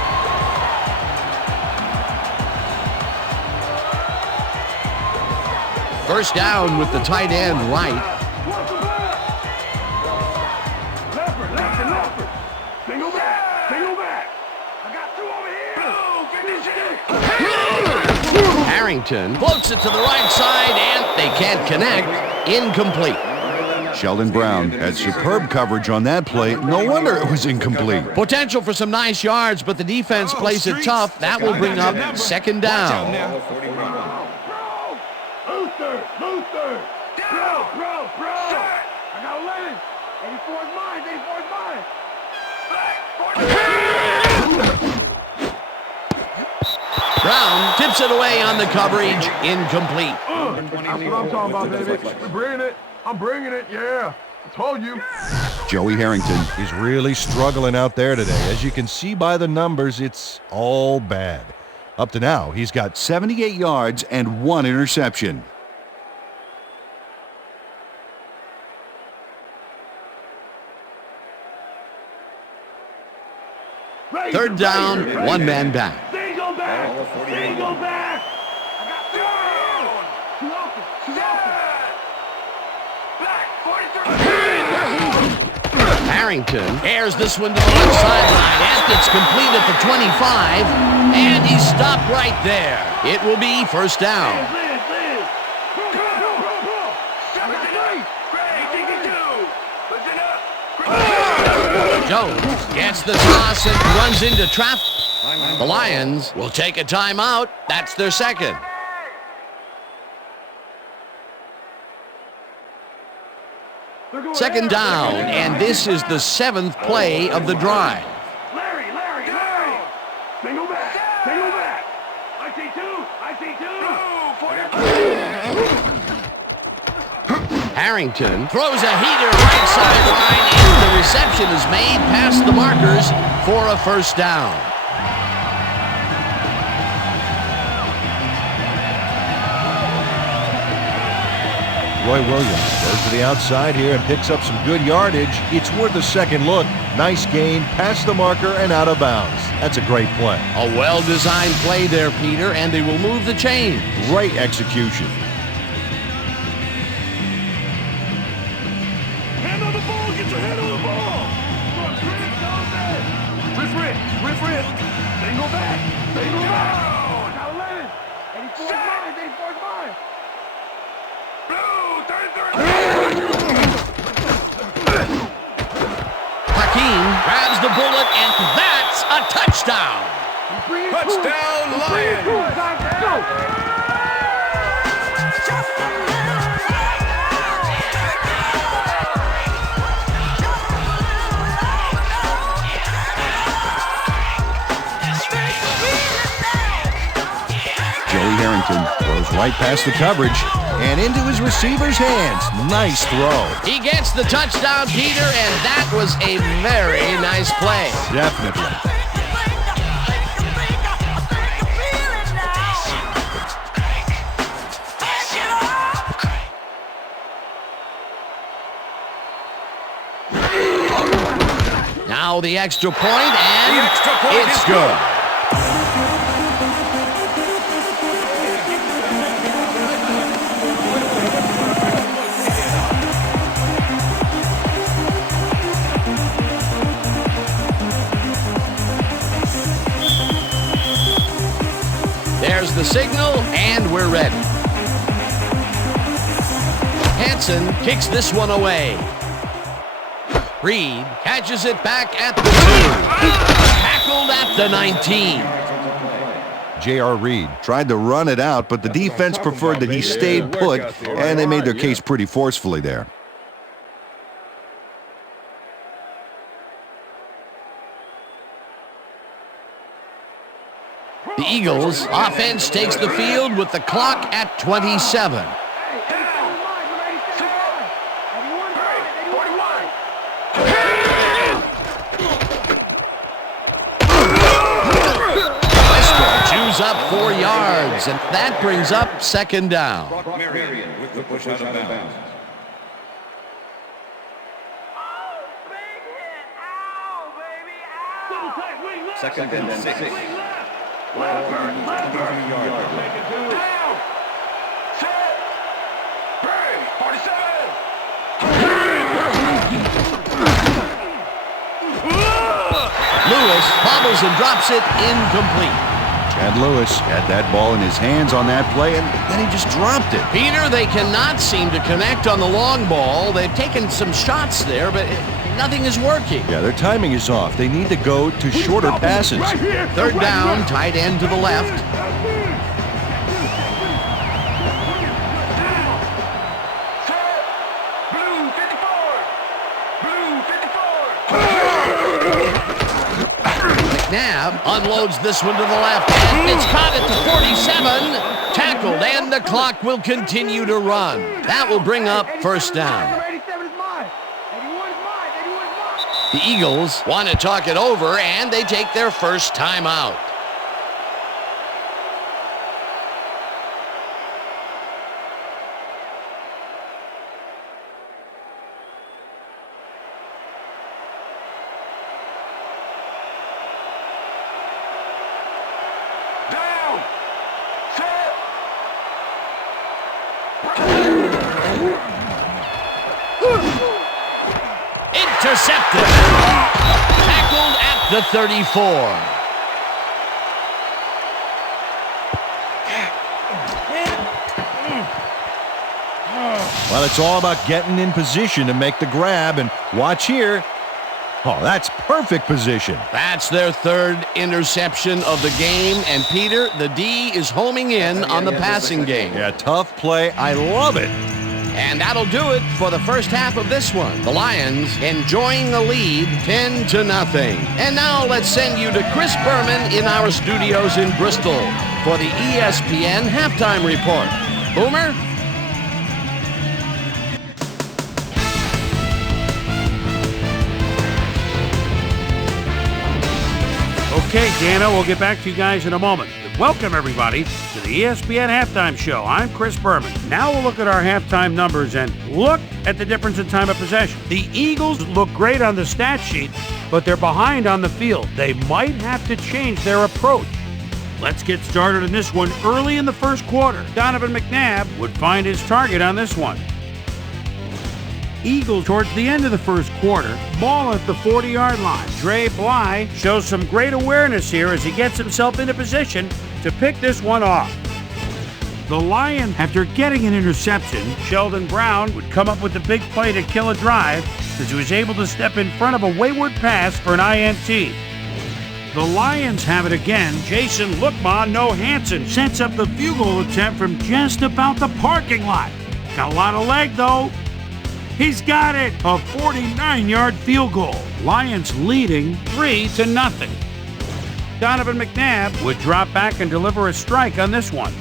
First down with the tight end right. Left. Single back. I got 2 over here. Harrington floats it to the right side, and they can't connect. Incomplete. Sheldon Brown had superb coverage on that play. No wonder it was incomplete. Potential for some nice yards, but the defense plays it tough. That will bring up 2nd down. Luther. Bro. I got 11. 84 is mine. Brown tips it away on the coverage. Incomplete. That's what I'm talking about, baby. We're bringing it. I'm bringing it, yeah. I told you. Joey Harrington. He's really struggling out there today. As you can see by the numbers, it's all bad. Up to now, he's got 78 yards and 1 interception. Third down, 1 man back. Single back. I got 2 open. Harrington airs this one to the left sideline, and it's complete at the 25, and he's stopped right there. It will be first down. Jones gets the toss and runs into traffic. The Lions will take a timeout. That's their second. Second down, and this is the 7th play of the drive. Larry. Single back. I see two. Harrington throws a heater right sideline, and the reception is made past the markers for a first down. Roy Williams goes to the outside here and picks up some good yardage. It's worth a second look. Nice gain, past the marker and out of bounds. That's a great play. A well-designed play there, Peter, and they will move the chain. Great execution. Hand on the ball. Get your hand on the ball. Rip. Single back. I got 11. 84 is mine. Hakeem grabs the bullet, and that's a touchdown. Touchdown, Lions! Joey Harrington throws right past the coverage and into his receiver's hands. Nice throw. He gets the touchdown, Peter, and that was a very nice play. Definitely. Now the extra point, and it's good. There's the signal, and we're ready. Hansen kicks this one away. Reed catches it back at the 2. Tackled at the 19. J.R. Reed tried to run it out, but the defense preferred that he stayed put, and they made their case pretty forcefully there. The Eagles' offense takes the field with the clock at 27. Up 4 yards, and that brings up second down. With the push out of bounds. Second and 6. Left. Lewis bobbles and drops it incomplete. Chad Lewis had that ball in his hands on that play, and then he just dropped it. Peter, they cannot seem to connect on the long ball. They've taken some shots there, but nothing is working. Yeah, their timing is off. They need to go to shorter passes. Third down, tight end to the left. McNabb unloads this one to the left, and it's caught at the 47, tackled, and the clock will continue to run. That will bring up first down. The Eagles want to talk it over, and they take their first timeout. Intercepted. Tackled at the 34. Well, it's all about getting in position to make the grab, and watch here. Oh, that's perfect position. That's their third interception of the game. And Peter, the D is homing in on the passing game. Yeah, tough play. I love it. And that'll do it for the first half of this one. The Lions enjoying the lead 10-0. And now let's send you to Chris Berman in our studios in Bristol for the ESPN halftime report. Boomer? Okay, Dana, we'll get back to you guys in a moment. Welcome, everybody, to the ESPN Halftime Show. I'm Chris Berman. Now we'll look at our halftime numbers and look at the difference in time of possession. The Eagles look great on the stat sheet, but they're behind on the field. They might have to change their approach. Let's get started in this one early in the first quarter. Donovan McNabb would find his target on this one. Eagles towards the end of the first quarter, ball at the 40-yard line. Dre Bly shows some great awareness here as he gets himself into position to pick this one off. The Lions, after getting an interception, Sheldon Brown would come up with the big play to kill a drive as he was able to step in front of a wayward pass for an INT. The Lions have it again. Jason Lookman, no Hansen, sets up the field goal attempt from just about the parking lot. Got a lot of leg, though. He's got it! A 49-yard field goal. Lions leading 3-0. Donovan McNabb would drop back and deliver a strike on this one.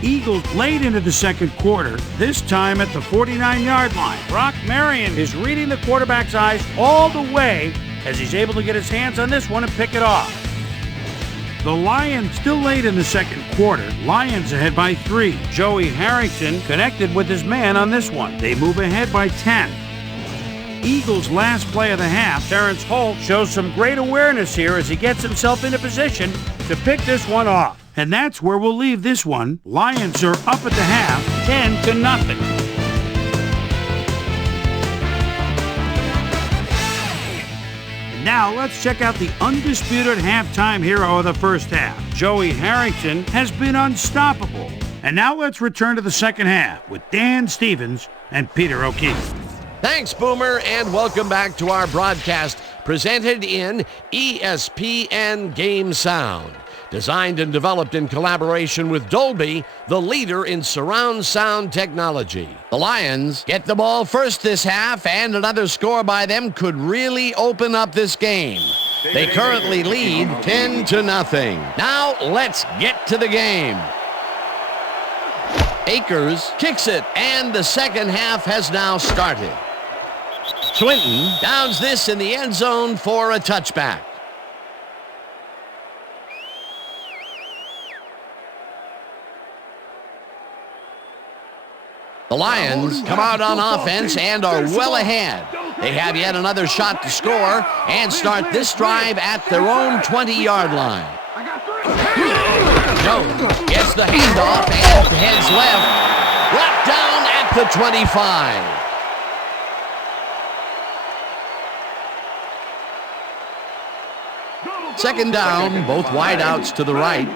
Eagles late into the second quarter, this time at the 49-yard line. Brock Marion is reading the quarterback's eyes all the way as he's able to get his hands on this one and pick it off. The Lions still late in the second quarter. Lions ahead by 3. Joey Harrington connected with his man on this one. They move ahead by 10. Eagles' last play of the half. Terrence Holt shows some great awareness here as he gets himself into position to pick this one off. And that's where we'll leave this one. Lions are up at the half, 10-0. Now let's check out the undisputed halftime hero of the first half. Joey Harrington has been unstoppable. And now let's return to the second half with Dan Stevens and Peter O'Keefe. Thanks, Boomer, and welcome back to our broadcast presented in ESPN Game Sound. Designed and developed in collaboration with Dolby, the leader in surround sound technology. The Lions get the ball first this half, and another score by them could really open up this game. They currently lead 10-0. Now let's get to the game. Akers kicks it, and the second half has now started. Swinton downs this in the end zone for a touchback. The Lions come out on offense and are well ahead. They have yet another shot to score and start this drive at their own 20-yard line. Jones gets the handoff and heads left. Brought down at the 25. Second down, both wideouts to the right.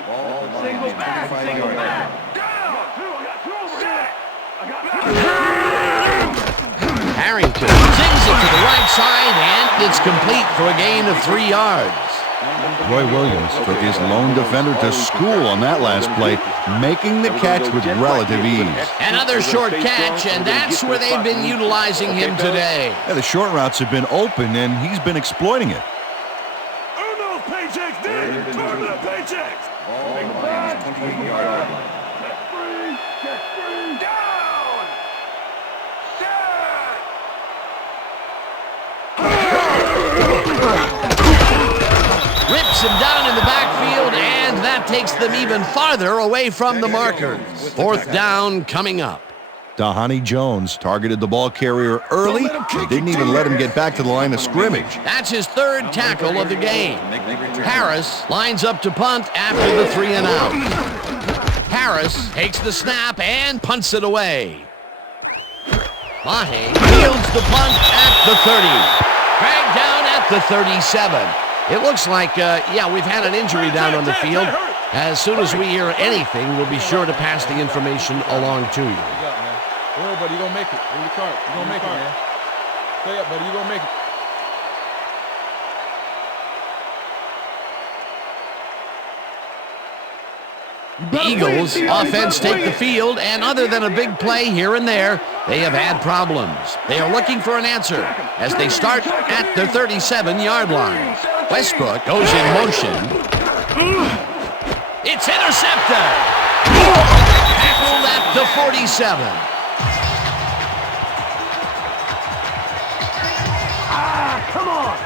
Harrington zings it to the right side, and it's complete for a gain of 3 yards. Roy Williams took his lone defender to school on that last play, making the catch with relative ease. Another short catch, and that's where they've been utilizing him today. Yeah, the short routes have been open, and he's been exploiting it. Earn those paychecks, dude! Turn the paychecks! Get free! Down! Rips him down in the backfield, and that takes them even farther away from the markers. Fourth down coming up. Dahani Jones targeted the ball carrier early and didn't even let him get back to the line of scrimmage. That's his third tackle of the game. Harris lines up to punt after the 3 and out. Harris takes the snap and punts it away. Mahe fields the punt at the 30. Dragged down at the 37. It looks like, we've had an injury down on the field. As soon as we hear anything, we'll be sure to pass the information along to you. Don't worry, buddy. You're going to make it. In your car. You're going to make it, man. Stay up, buddy. You're going to make it. The Eagles offense take the field, and other than a big play here and there, they have had problems. They are looking for an answer as they start at their 37-yard line. Westbrook goes in motion. It's intercepted. Tackled at the 47. Come on.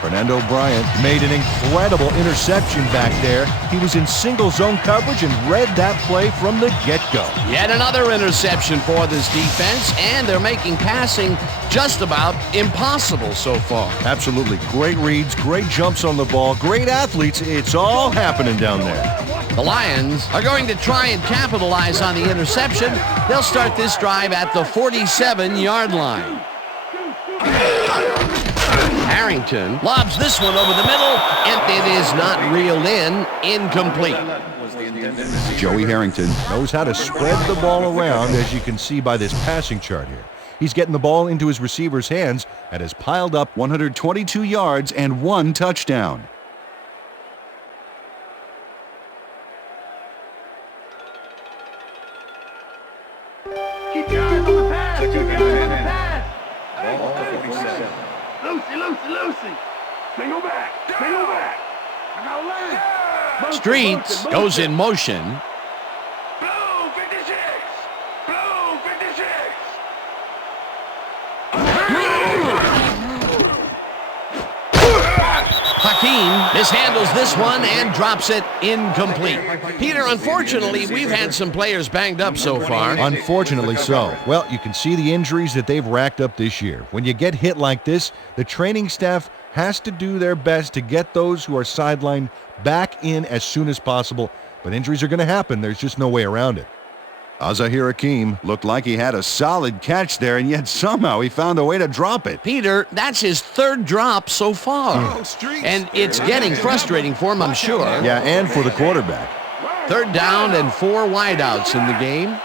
Fernando Bryant made an incredible interception back there. He was in single zone coverage and read that play from the get-go. Yet another interception for this defense, and they're making passing just about impossible so far. Absolutely. Great reads, great jumps on the ball, great athletes. It's all happening down there. The Lions are going to try and capitalize on the interception. They'll start this drive at the 47-yard line. Harrington lobs this one over the middle, and it is not reeled in. Incomplete. Joey Harrington. Knows how to spread the ball around, as you can see by this passing chart here. He's getting the ball into his receiver's hands and has piled up 122 yards and 1 touchdown. Keep your eyes on the pass. Keep your eyes on the pass. Lucy. Single back. I got a lane. Streets goes in motion. Blue 56. Blue 56. Hakeem mishandles this one and drops it incomplete. Peter, unfortunately, we've had some players banged up so far. Unfortunately so. Well, you can see the injuries that they've racked up this year. When you get hit like this, the training staff has to do their best to get those who are sidelined back in as soon as possible. But injuries are going to happen. There's just no way around it. Azahir Hakeem looked like he had a solid catch there, and yet somehow he found a way to drop it. Peter, that's his third drop so far. And it's getting frustrating for him, I'm sure. Yeah, and for the quarterback. 3rd down and 4 wideouts in the game.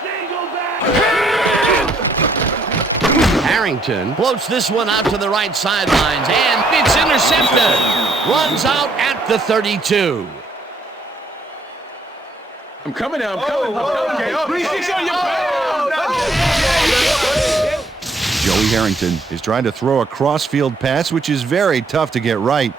Harrington floats this one out to the right sidelines, and it's intercepted. Runs out at the 32. I'm coming now. I'm coming. Okay. 3-6 on your back. Joey Harrington is trying to throw a cross-field pass, which is very tough to get right.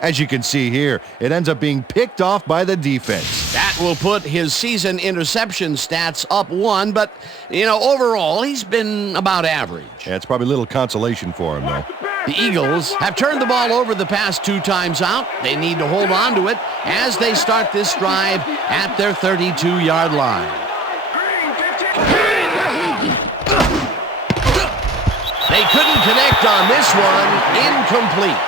As you can see here, it ends up being picked off by the defense. That will put his season interception stats up 1, but, overall, he's been about average. Yeah, it's probably a little consolation for him, though. The Eagles have turned the ball over the past 2 times out. They need to hold on to it as they start this drive at their 32-yard line. They couldn't connect on this one. Incomplete.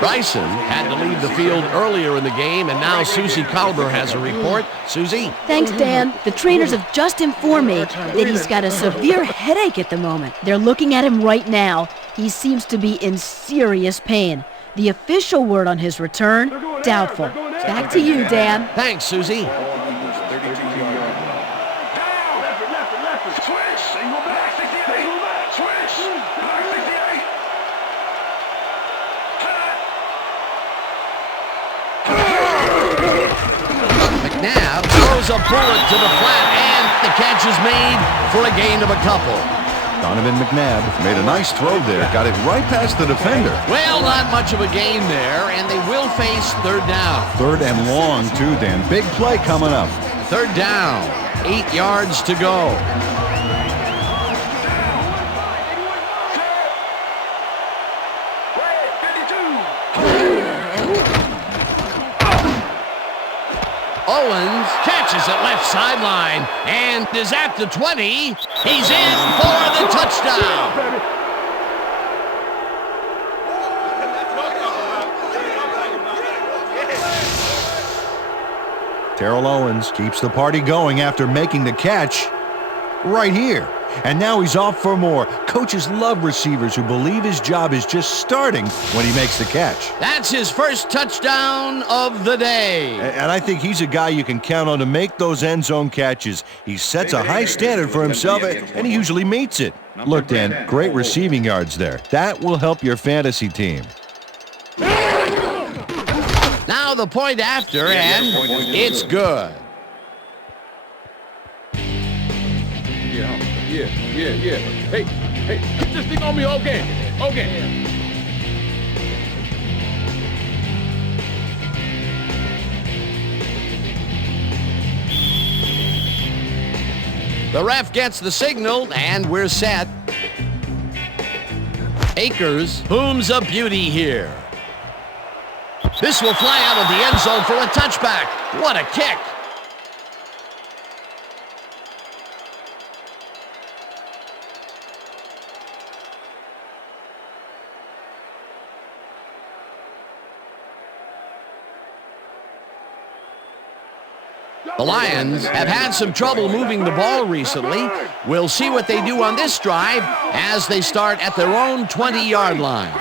Bryson had to leave the field earlier in the game, and now Suzy Kolber has a report. Suzy? Thanks, Dan. The trainers have just informed me that he's got a severe headache at the moment. They're looking at him right now. He seems to be in serious pain. The official word on his return, doubtful. Back to you, Dan. Thanks, Suzy. McNabb throws a bullet to the flat, and the catch is made for a gain of a couple. Donovan McNabb made a nice throw there, got it right past the defender. Well, not much of a gain there, and they will face 3rd down. 3rd and long, too, Dan. Big play coming up. 3rd down, 8 yards to go. Owens catches it left sideline and is at the 20. He's in for the touchdown. Terrell Owens keeps the party going after making the catch. right here. And now he's off for more. Coaches love receivers who believe his job is just starting when he makes the catch. That's his first touchdown of the day. And I think he's a guy you can count on to make those end zone catches. He sets a high standard for himself, and he usually meets it. Look, Dan, great receiving yards there. That will help your fantasy team. Now the point after, and it's good. Yeah. Hey, keep this thing on me all game. Okay. The ref gets the signal, and we're set. Akers booms a beauty here. This will fly out of the end zone for a touchback. What a kick. The Lions have had some trouble moving the ball recently. We'll see what they do on this drive as they start at their own 20-yard line.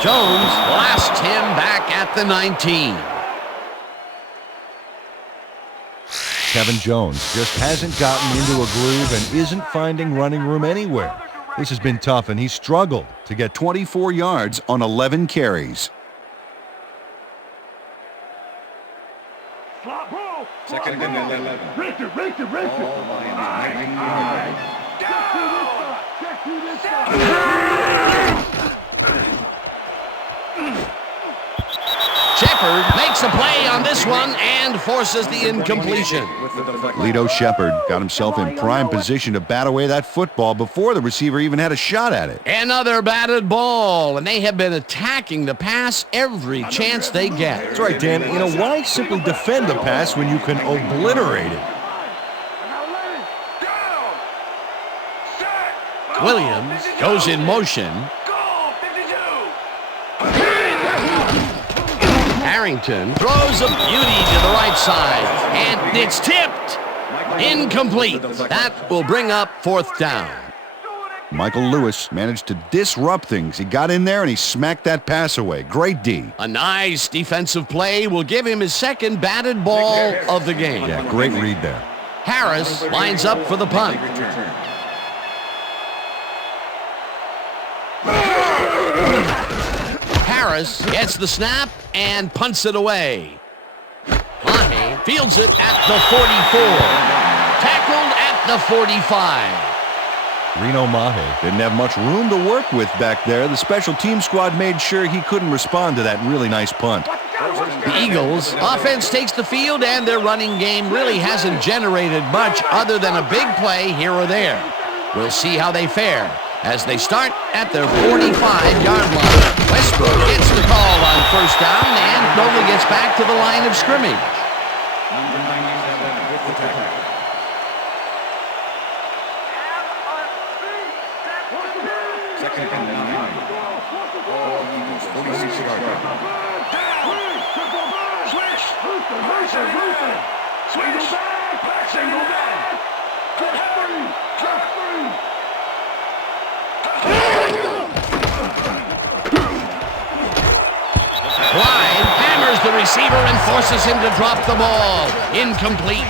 Jones blasts him back at the 19. Kevin Jones just hasn't gotten into a groove and isn't finding running room anywhere. This has been tough, and he struggled to get 24 yards on 11 carries. Second and 11. Race it. All Lions 19 Shepard makes a play on this one and forces the incompletion. Lito Shepard got himself in prime position to bat away that football before the receiver even had a shot at it. Another batted ball, and they have been attacking the pass every chance they get. That's right, Dan. You know, why simply defend the pass when you can obliterate it? Williams goes in motion. Harrington throws a beauty to the right side, and it's tipped. Incomplete. That will bring up fourth down. Michael Lewis managed to disrupt things. He got in there and he smacked that pass away. Great D. A nice defensive play will give him his second batted ball of the game. Yeah, great read there. Harris lines up for the punt. Harris gets the snap and punts it away. Mahe fields it at the 44. Tackled at the 45. Reno Mahe didn't have much room to work with back there. The special team squad made sure he couldn't respond to that really nice punt. The Eagles' offense takes the field, and their running game really hasn't generated much other than a big play here or there. We'll see how they fare as they start at their 45-yard line. Westbrook gets the call on first down and only gets back to the line of scrimmage. Number 97 with the tackle. Second and 9. All Eagles 46-yard line. Clyde hammers the receiver and forces him to drop the ball. Incomplete.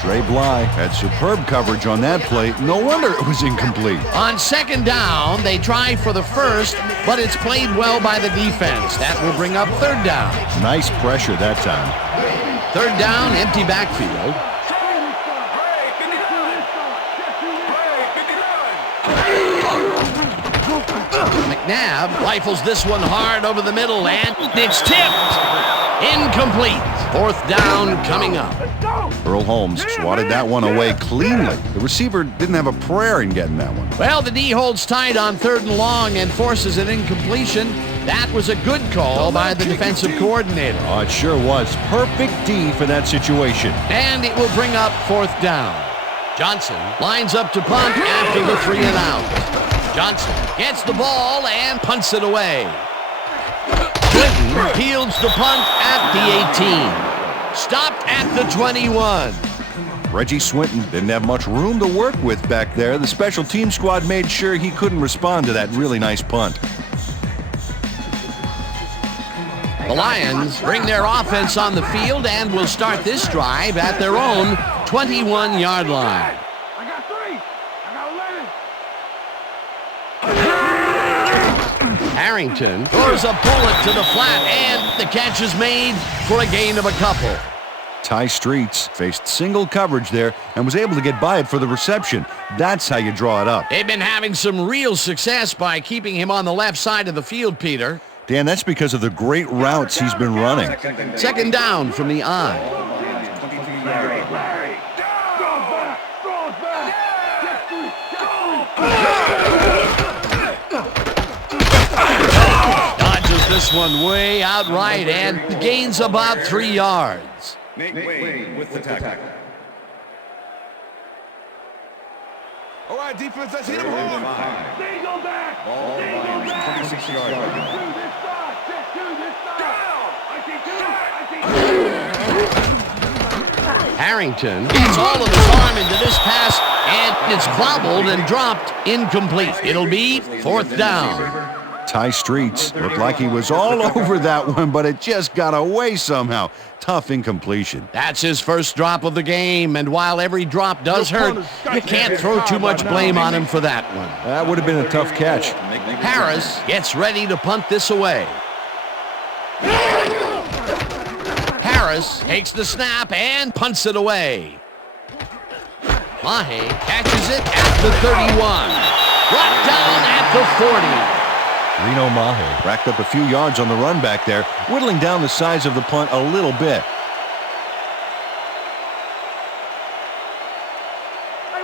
Trey Bly had superb coverage on that play. No wonder it was incomplete. On second down, they try for the first, but it's played well by the defense. That will bring up third down. Nice pressure that time. Third down, empty backfield. McNabb rifles this one hard over the middle, and it's tipped. Incomplete. Fourth down coming up. Earl Holmes swatted that one away cleanly. The receiver didn't have a prayer in getting that one. Well, the D holds tight on third and long and forces an incompletion. That was a good call by the defensive coordinator. Oh, it sure was. Perfect D for that situation. And it will bring up fourth down. Johnson lines up to punt after the 3 and out. Johnson gets the ball and punts it away. Clinton fields the punt at the 18. stopped at the 21. Reggie Swinton didn't have much room to work with back there. The special team squad made sure he couldn't respond to that really nice punt. The Lions bring their offense on the field and will start this drive at their own 21-yard line. I got 3. I got 11. Harrington throws a bullet to the flat, and the catch is made for a gain of a couple. Ty Streets faced single coverage there and was able to get by it for the reception. That's how you draw it up. They've been having some real success by keeping him on the left side of the field, Peter. Dan, that's because of the great routes he's been running. Second down from the I. Dodges this one way out right and gains about 3 yards. Nate Wade with the tackle. All right, defense, let's hit him hard. They go back. Ball line is 26 yards. To this side. To this side. I see 2. Harrington gets all of his arm into this pass, and it's bobbled and dropped incomplete. It'll be 4th down. Ty Streets looked like he was all over that one, but it just got away somehow. Tough incompletion. That's his first drop of the game, and while every drop does hurt, you can't throw too much blame on him for that one. That would have been a tough catch. Harris gets ready to punt this away. Harris takes the snap and punts it away. Mahe catches it at the 31. Brought down at the 40. Reno Mahe racked up a few yards on the run back there, whittling down the size of the punt a little bit.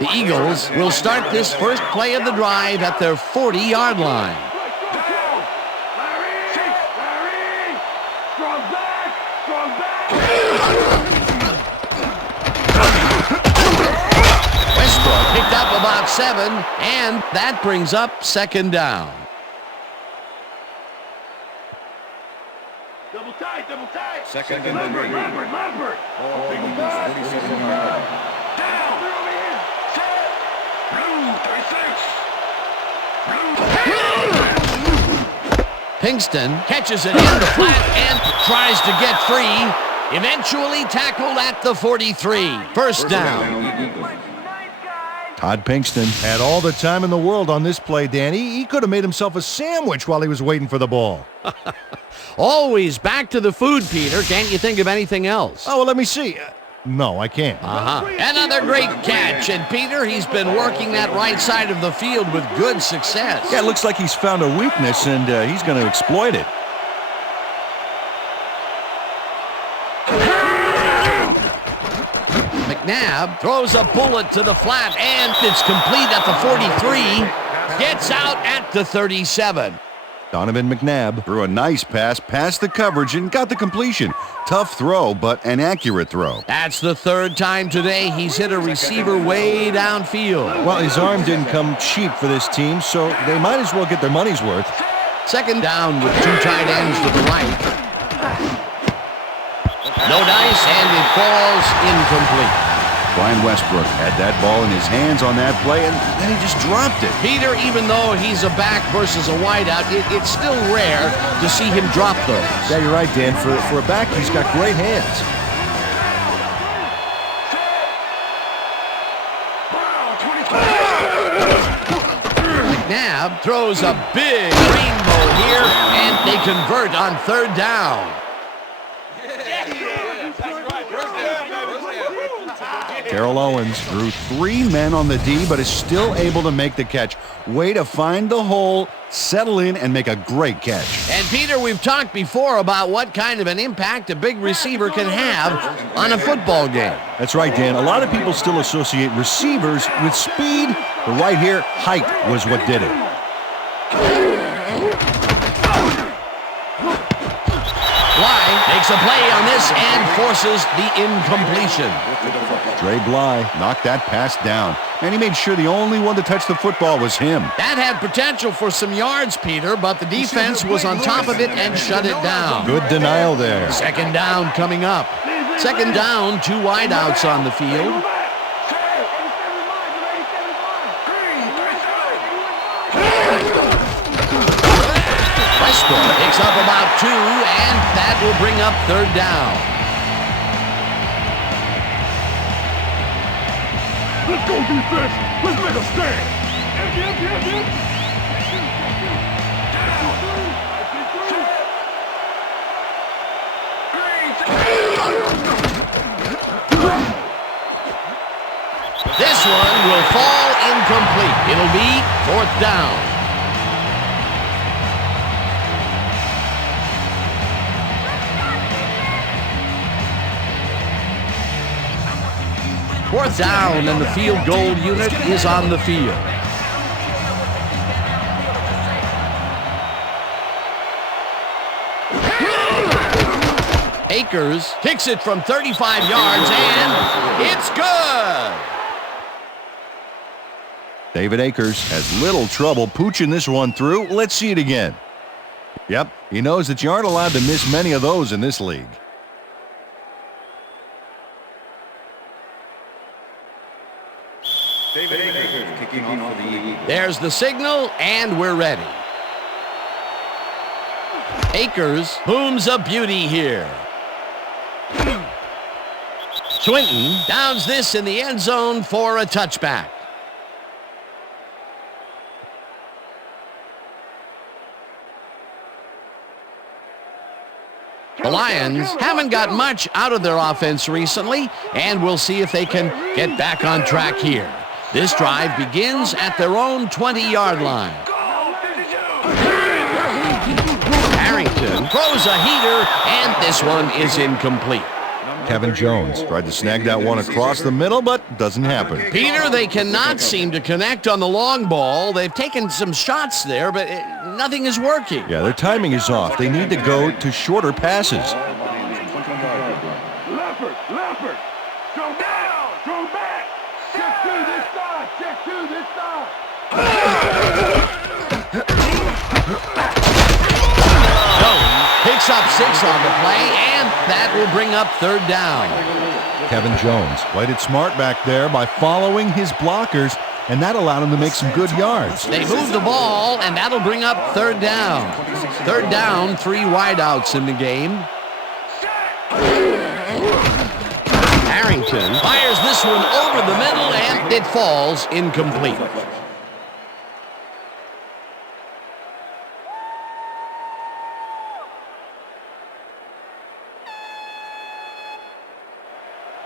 The Eagles will start this first play of the drive at their 40-yard line. Westbrook picked up about 7, and that brings up 2nd down. Double tight. Second and 3. Lambert. Ball taken 47 yards. Down. They're over here. Set. 36. Pinkston catches it in the flat and tries to get free. Eventually tackled at the 43. First down. Todd Pinkston had all the time in the world on this play, Danny. He could have made himself a sandwich while he was waiting for the ball. Always back to the food, Peter. Can't you think of anything else? Oh, well, let me see. No, I can't. Another great catch. And Peter, he's been working that right side of the field with good success. Yeah, it looks like he's found a weakness, and he's going to exploit it. McNabb throws a bullet to the flat, and it's complete at the 43. Gets out at the 37. Donovan McNabb threw a nice pass past the coverage and got the completion. Tough throw, but an accurate throw. That's the 3rd time today he's hit a receiver way downfield. Well, his arm didn't come cheap for this team, so they might as well get their money's worth. 2nd down with 2 tight ends to the right. No dice, and it falls incomplete. Brian Westbrook had that ball in his hands on that play, and then he just dropped it. Peter, even though he's a back versus a wideout, it's still rare to see him drop those. Yeah, you're right, Dan. For a back, he's got great hands. McNabb throws a big rainbow here, and they convert on 3rd down. Terrell Owens drew 3 men on the D, but is still able to make the catch. Way to find the hole, settle in, and make a great catch. And Peter, we've talked before about what kind of an impact a big receiver can have on a football game. That's right, Dan. A lot of people still associate receivers with speed, but right here, height was what did it. Bly makes a play on this and forces the incompletion. Trey Bly knocked that pass down, and he made sure the only one to touch the football was him. That had potential for some yards, Peter, but the defense was on top of it and shut it down. Good denial there. 2nd down coming up. Leave Second down, 2 wideouts on the field. Westbrook picks up about 2, and that will bring up third down. Let's go defense. Let's make a stand. This one will fall incomplete. It'll be fourth down. Fourth down, and the field goal unit is on the field. Akers kicks it from 35 yards, and it's good. David Akers has little trouble pooching this one through. Let's see it again. Yep, he knows that you aren't allowed to miss many of those in this league. David Akers kicking off for the Eagles. There's the signal, and we're ready. Akers booms a beauty here. Swinton downs this in the end zone for a touchback. The Lions haven't got much out of their offense recently, and we'll see if they can get back on track here. This drive begins at their own 20-yard line. Harrington throws a heater, and this one is incomplete. Kevin Jones tried to snag that one across the middle, but doesn't happen. Peter, they cannot seem to connect on the long ball. They've taken some shots there, but nothing is working. Yeah, their timing is off. They need to go to shorter passes. Leopard, throw down, throw back, check to this side, check to this side. Jones picks up 6 on the play, and that will bring up third down. Kevin Jones played it smart back there by following his blockers, and that allowed him to make some good yards. They move the ball, and that'll bring up third down. Third down, 3 wideouts in the game. Harrington fires this one over the middle, and it falls incomplete.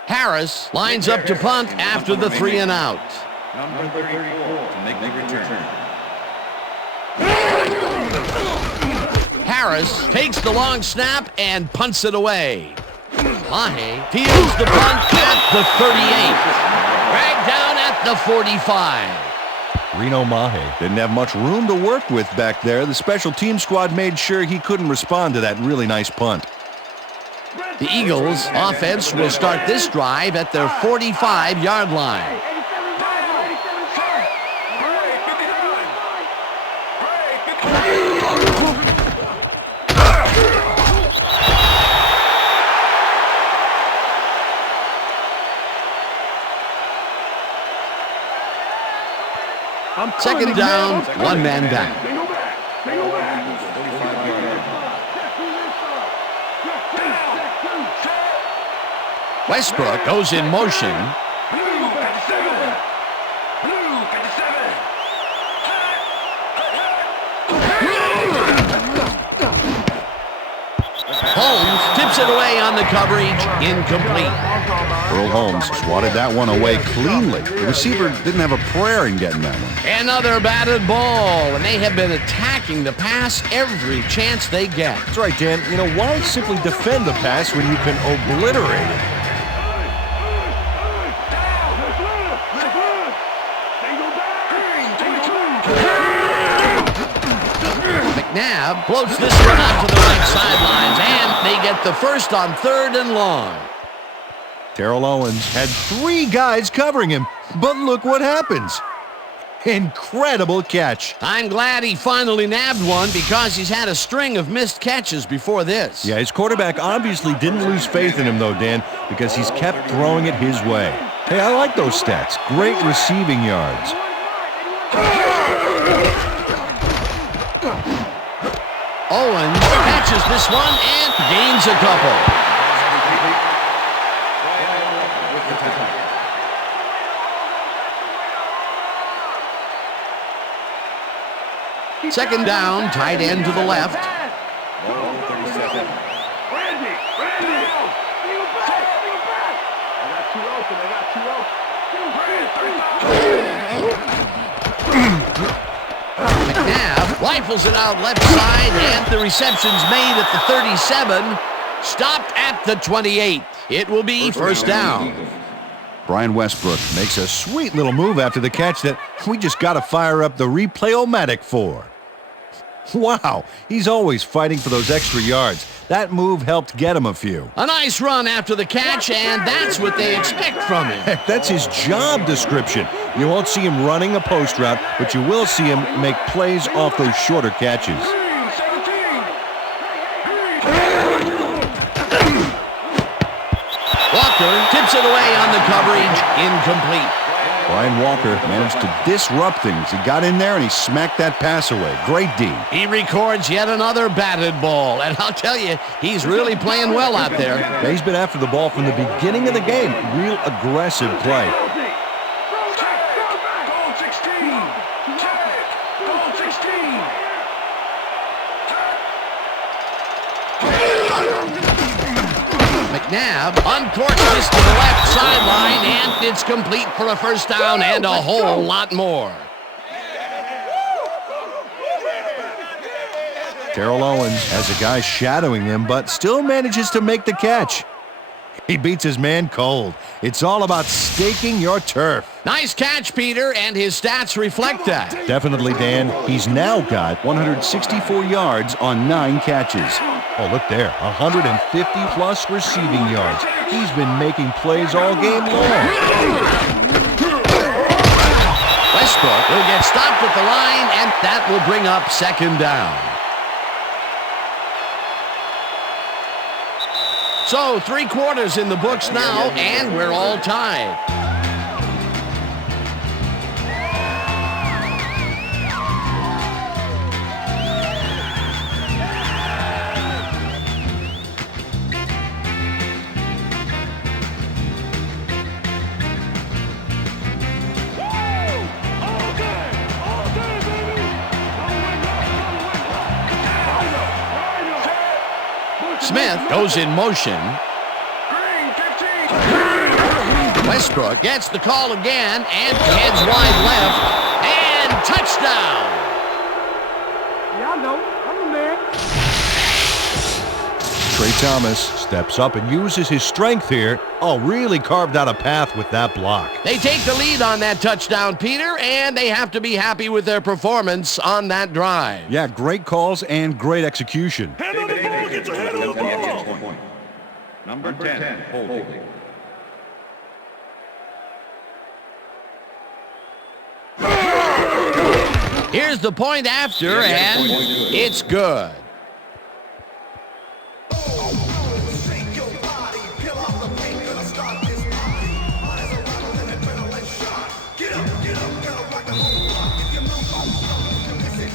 Harris lines up to punt after the 3 and out. Number 34 to make the return. Harris takes the long snap and punts it away. Mahe fields the punt at the 38. Dragged down at the 45. Reno Mahe didn't have much room to work with back there. The special team squad made sure he couldn't respond to that really nice punt. The Eagles' offense will start this drive at their 45-yard line. Second down, 1 man down. Westbrook goes in motion. Holmes tips it away on the coverage, incomplete. Earl Holmes swatted that one away cleanly. The receiver didn't have a prayer in getting that one. Another batted ball, and they have been attacking the pass every chance they get. That's right, Dan. You know, why simply defend the pass when you can obliterate it? McNabb floats this one out to the right sidelines, and they get the first on 3rd and long. Terrell Owens had 3 guys covering him, but look what happens. Incredible catch. I'm glad he finally nabbed one because he's had a string of missed catches before this. Yeah, his quarterback obviously didn't lose faith in him, though, Dan, because he's kept throwing it his way. Hey, I like those stats. Great receiving yards. Owens catches this one and gains a couple. Second down, tight end to the left. McNabb rifles it out left side, and the reception's made at the 37. Stopped at the 28. It will be first down. Brian Westbrook Makes a sweet little move after the catch that we just got to fire up the replay-o-matic for. Wow, he's always fighting for those extra yards. That move helped get him a few. A nice run after the catch, and that's what they expect from him. Heck, that's his job description. You won't see him running a post route, but you will see him make plays off those shorter catches. Walker tips it away on the coverage, incomplete. Brian Walker managed to disrupt things. He got in there and he smacked that pass away. Great D. He records yet another batted ball, and I'll tell you, he's really playing well out there. Yeah, he's been after the ball from the beginning of the game. Real aggressive play. McNabb uncorks this to the left sideline, and it's complete for a first down and a whole lot more. Terrell Owens has a guy shadowing him, but still manages to make the catch. He beats his man cold. It's all about staking your turf. Nice catch, Peter, and his stats reflect that. Definitely, Dan. He's now got 164 yards on 9 catches. Oh, look there, 150-plus receiving yards. He's been making plays all game long. Westbrook will get stopped at the line, and that will bring up second down. So, 3 quarters in the books now, and we're all tied. Smith goes in motion. Westbrook gets the call again and heads wide left. And touchdown! Yeah, I know. I'm the man. Trey Thomas steps up and uses his strength here. Oh, really carved out a path with that block. They take the lead on that touchdown, Peter, and they have to be happy with their performance on that drive. Yeah, great calls and great execution. Head on the ball, get your head on the ball. Number 10, holding. Here's the point after, and it's good.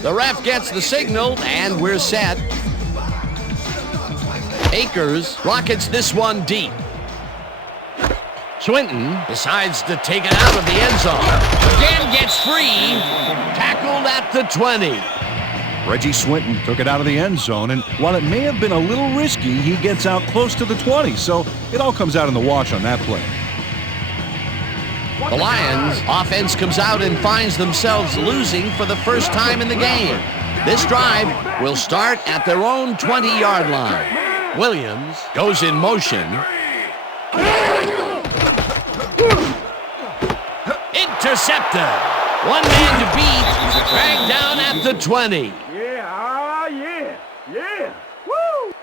The ref gets the signal, and we're set. Akers rockets this one deep. Swinton decides to take it out of the end zone. Again gets free. Tackled at the 20. Reggie Swinton took it out of the end zone, and while it may have been a little risky, he gets out close to the 20, so it all comes out in the wash on that play. The Lions' offense comes out and finds themselves losing for the first time in the game. This drive will start at their own 20-yard line. Williams goes in motion. Intercepted. One man to beat. Dragged down at the 20. Yeah, yeah. Woo!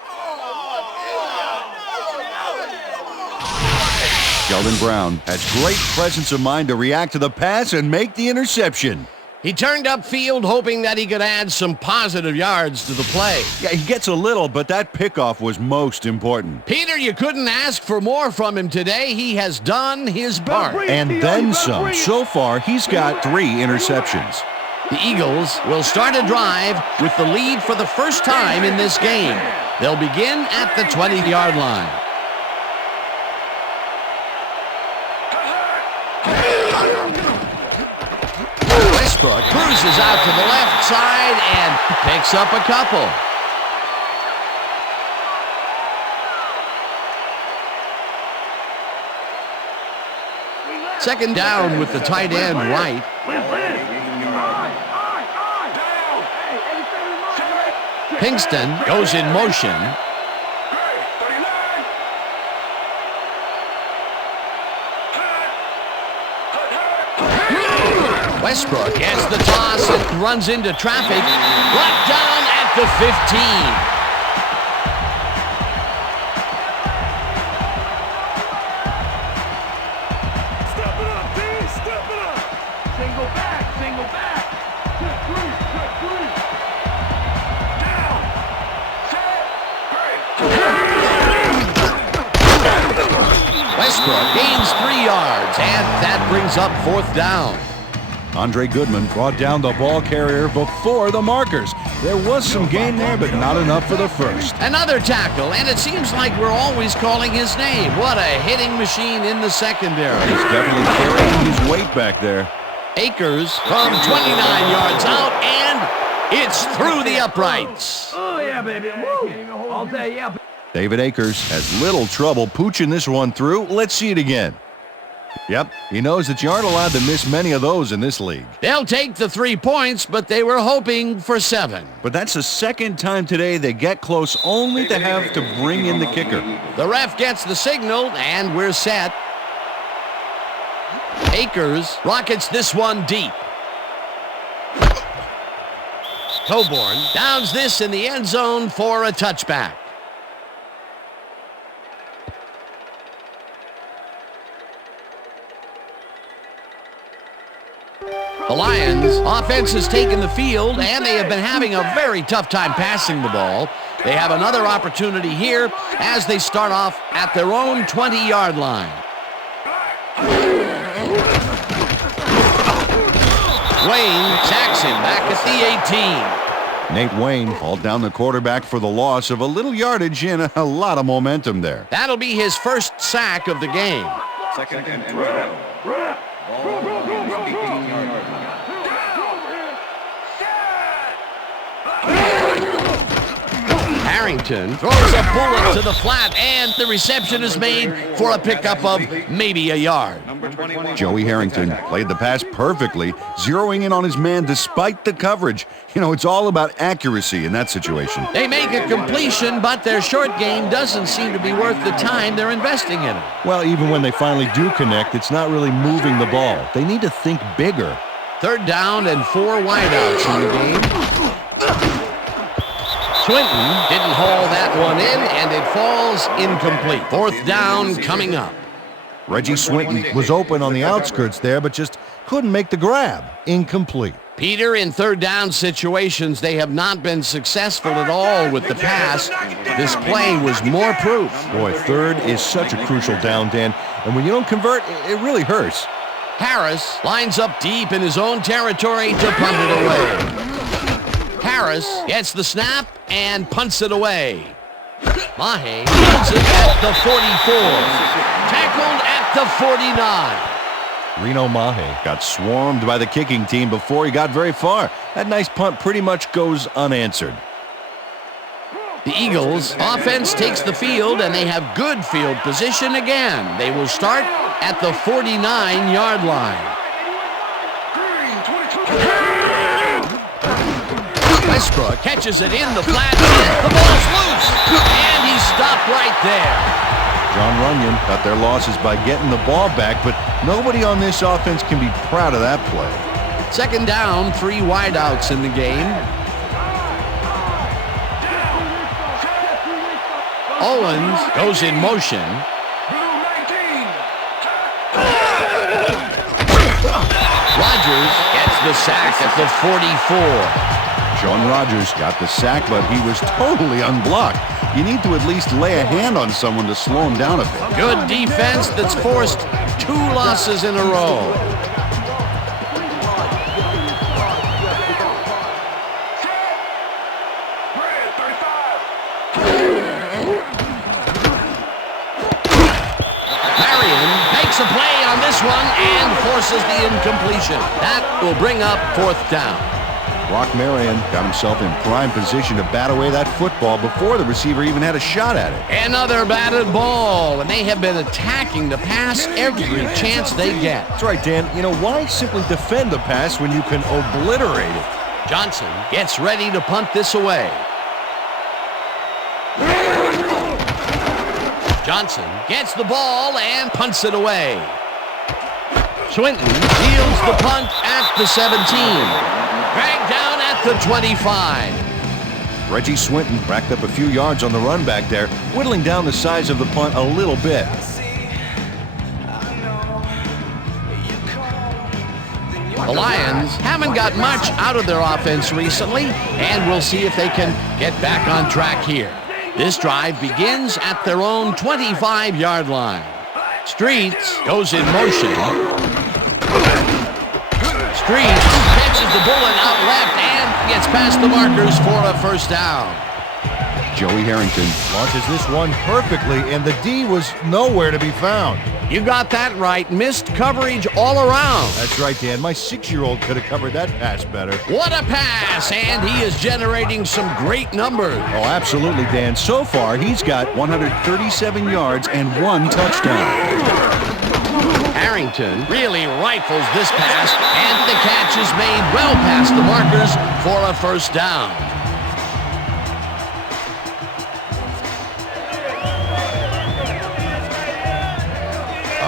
Sheldon Brown has great presence of mind to react to the pass and make the interception. He turned upfield hoping that he could add some positive yards to the play. Yeah, he gets a little, but that pickoff was most important. Peter, you couldn't ask for more from him today. He has done his part. And then some. So far, he's got 3 interceptions. The Eagles will start a drive with the lead for the first time in this game. They'll begin at the 20-yard line. Westbrook cruises out to the left side and picks up a couple. Second down with the tight end right. Pinkston goes in motion. Westbrook gets the toss and runs into traffic. Brought down at the 15. Westbrook gains 3 yards, and that brings up 4th down. Andre Goodman brought down the ball carrier before the markers. There was some gain there, but not enough for the first. Another tackle, and it seems like we're always calling his name. What a hitting machine in the secondary. He's definitely carrying his weight back there. Akers from 29 yards out, and it's through the uprights. Oh, yeah, baby. Woo. All day, yeah. David Akers has little trouble pooching this one through. Let's see it again. Yep, he knows that you aren't allowed to miss many of those in this league. They'll take the 3 points, but they were hoping for 7. But that's the second time today they get close only to have to bring in the kicker. The ref gets the signal, and we're set. Akers rockets this one deep. Coburn downs this in the end zone for a touchback. The Lions' offense has taken the field, and they have been having a very tough time passing the ball. They have another opportunity here as they start off at their own 20-yard line. Wayne sacks him back at the 18. Nate Wayne hauled down the quarterback for the loss of a little yardage and a lot of momentum there. That'll be his first sack of the game. Second and 12. Harrington throws a bullet to the flat, and the reception is made for a pickup of maybe a yard. Joey Harrington played the pass perfectly, zeroing in on his man despite the coverage. You know, it's all about accuracy in that situation. They make a completion, but their short game doesn't seem to be worth the time they're investing in it. Well, even when they finally do connect, it's not really moving the ball. They need to think bigger. 3rd down and 4 wideouts in the game. Swinton didn't haul that one in, and it falls incomplete. 4th down coming up. Reggie Swinton was open on the outskirts there, but just couldn't make the grab. Incomplete. Peter, in 3rd down situations, they have not been successful at all with the pass. This play was more proof. Boy, 3rd is such a crucial down, Dan, and when you don't convert, it really hurts. Harris lines up deep in his own territory to punt it away. Harris gets the snap and punts it away. Mahe puts it at the 44. Tackled at the 49. Reno Mahe got swarmed by the kicking team before he got very far. That nice punt pretty much goes unanswered. The Eagles' offense takes the field, and they have good field position again. They will start at the 49-yard line. Westbrook catches it in the flat. The ball's loose, and he's stopped right there. John Runyon got their losses by getting the ball back, but nobody on this offense can be proud of that play. 2nd down, 3 wideouts in the game. Owens goes in motion. Rodgers gets gets the sack at the 44. Shawn Rogers got the sack, but he was totally unblocked. You need to at least lay a hand on someone to slow him down a bit. Good defense that's forced 2 losses in a row. A play on this one and forces the incompletion. That will bring up 4th down. Brock Marion got himself in prime position to bat away that football before the receiver even had a shot at it. Another batted ball, and they have been attacking the pass every chance they get. That's right, Dan. You know, why simply defend the pass when you can obliterate it? Johnson gets ready to punt this away. Johnson gets the ball and punts it away. Swinton fields the punt at the 17. Dragged down at the 25. Reggie Swinton racked up a few yards on the run back there, whittling down the size of the punt a little bit. The Lions haven't got much out of their offense recently, and we'll see if they can get back on track here. This drive begins at their own 25-yard line. Streets goes in motion. Streets catches the bullet out left and gets past the markers for a 1st down. Joey Harrington launches this one perfectly, and the D was nowhere to be found. You got that right. Missed coverage all around. That's right, Dan. My 6-year-old could have covered that pass better. What a pass, and he is generating some great numbers. Oh, absolutely, Dan. So far, he's got 137 yards and 1 touchdown. Harrington really rifles this pass, and the catch is made well past the markers for a 1st down.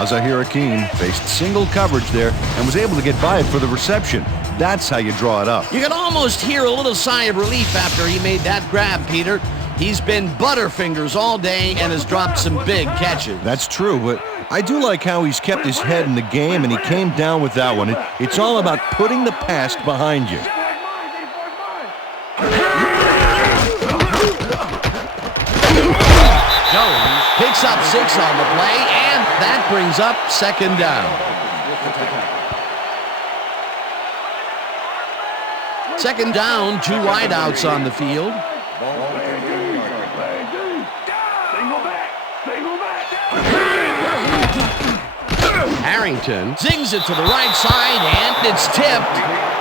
Azahir Hakeem faced single coverage there and was able to get by it for the reception. That's how you draw it up. You can almost hear a little sigh of relief after he made that grab, Peter. He's been butterfingers all day and has dropped some big catches. That's true, but I do like how he's kept his head in the game, and he came down with that one. It's all about putting the past behind you. Jones picks up 6 on the play, and that brings up 2nd down. 2nd down, 2 wideouts on the field. Harrington zings it to the right side, and it's tipped.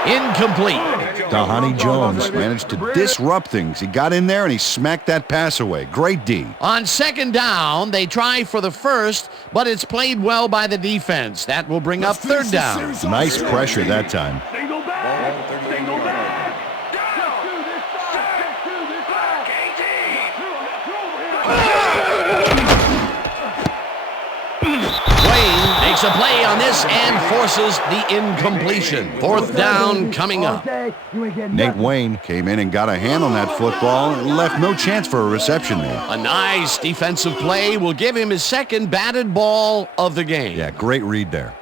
Incomplete. Dhani Jones managed to disrupt things. He got in there and he smacked that pass away. Great D. On 2nd down, they try for the 1st, but it's played well by the defense. That will bring up 3rd down. Nice pressure that time. Makes a play on this and forces the incompletion. 4th down coming up. Nate Wayne came in and got a hand on that football and left no chance for a reception there. A nice defensive play will give him his 2nd batted ball of the game. Yeah, great read there.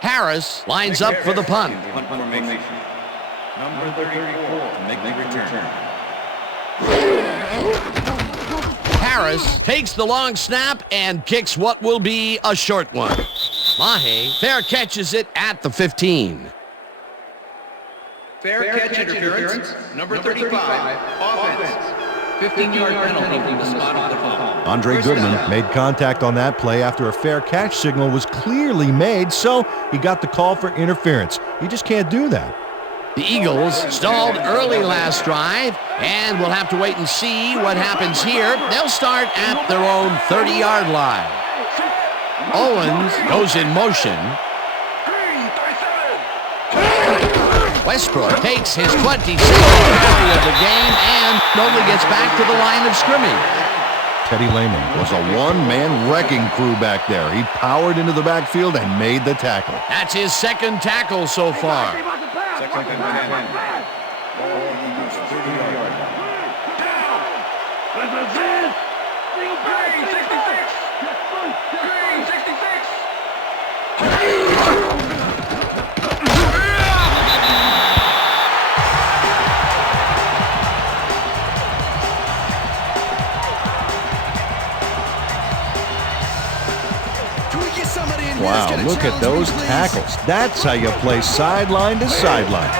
Harris lines up for the punt. Punt formation. Number 34 to make the return. Harris takes the long snap and kicks what will be a short one. Mahe fair catches it at the 15. Fair catch interference. Number 35. Offense. 15-yard penalty from the spot of the foul. Andre Goodman made contact on that play after a fair catch signal was clearly made, so he got the call for interference. You just can't do that. The Eagles stalled early last drive, and we'll have to wait and see what happens here. They'll start at their own 30-yard line. Owens goes in motion. Westbrook takes his 22nd carry of the game and only gets back to the line of scrimmage. Teddy Lehman was a one-man wrecking crew back there. He powered into the backfield and made the tackle. That's his 2nd tackle so far. Second and 10. Ball Eagles 30-yard line. Wow, look at those tackles. That's how you play sideline to sideline.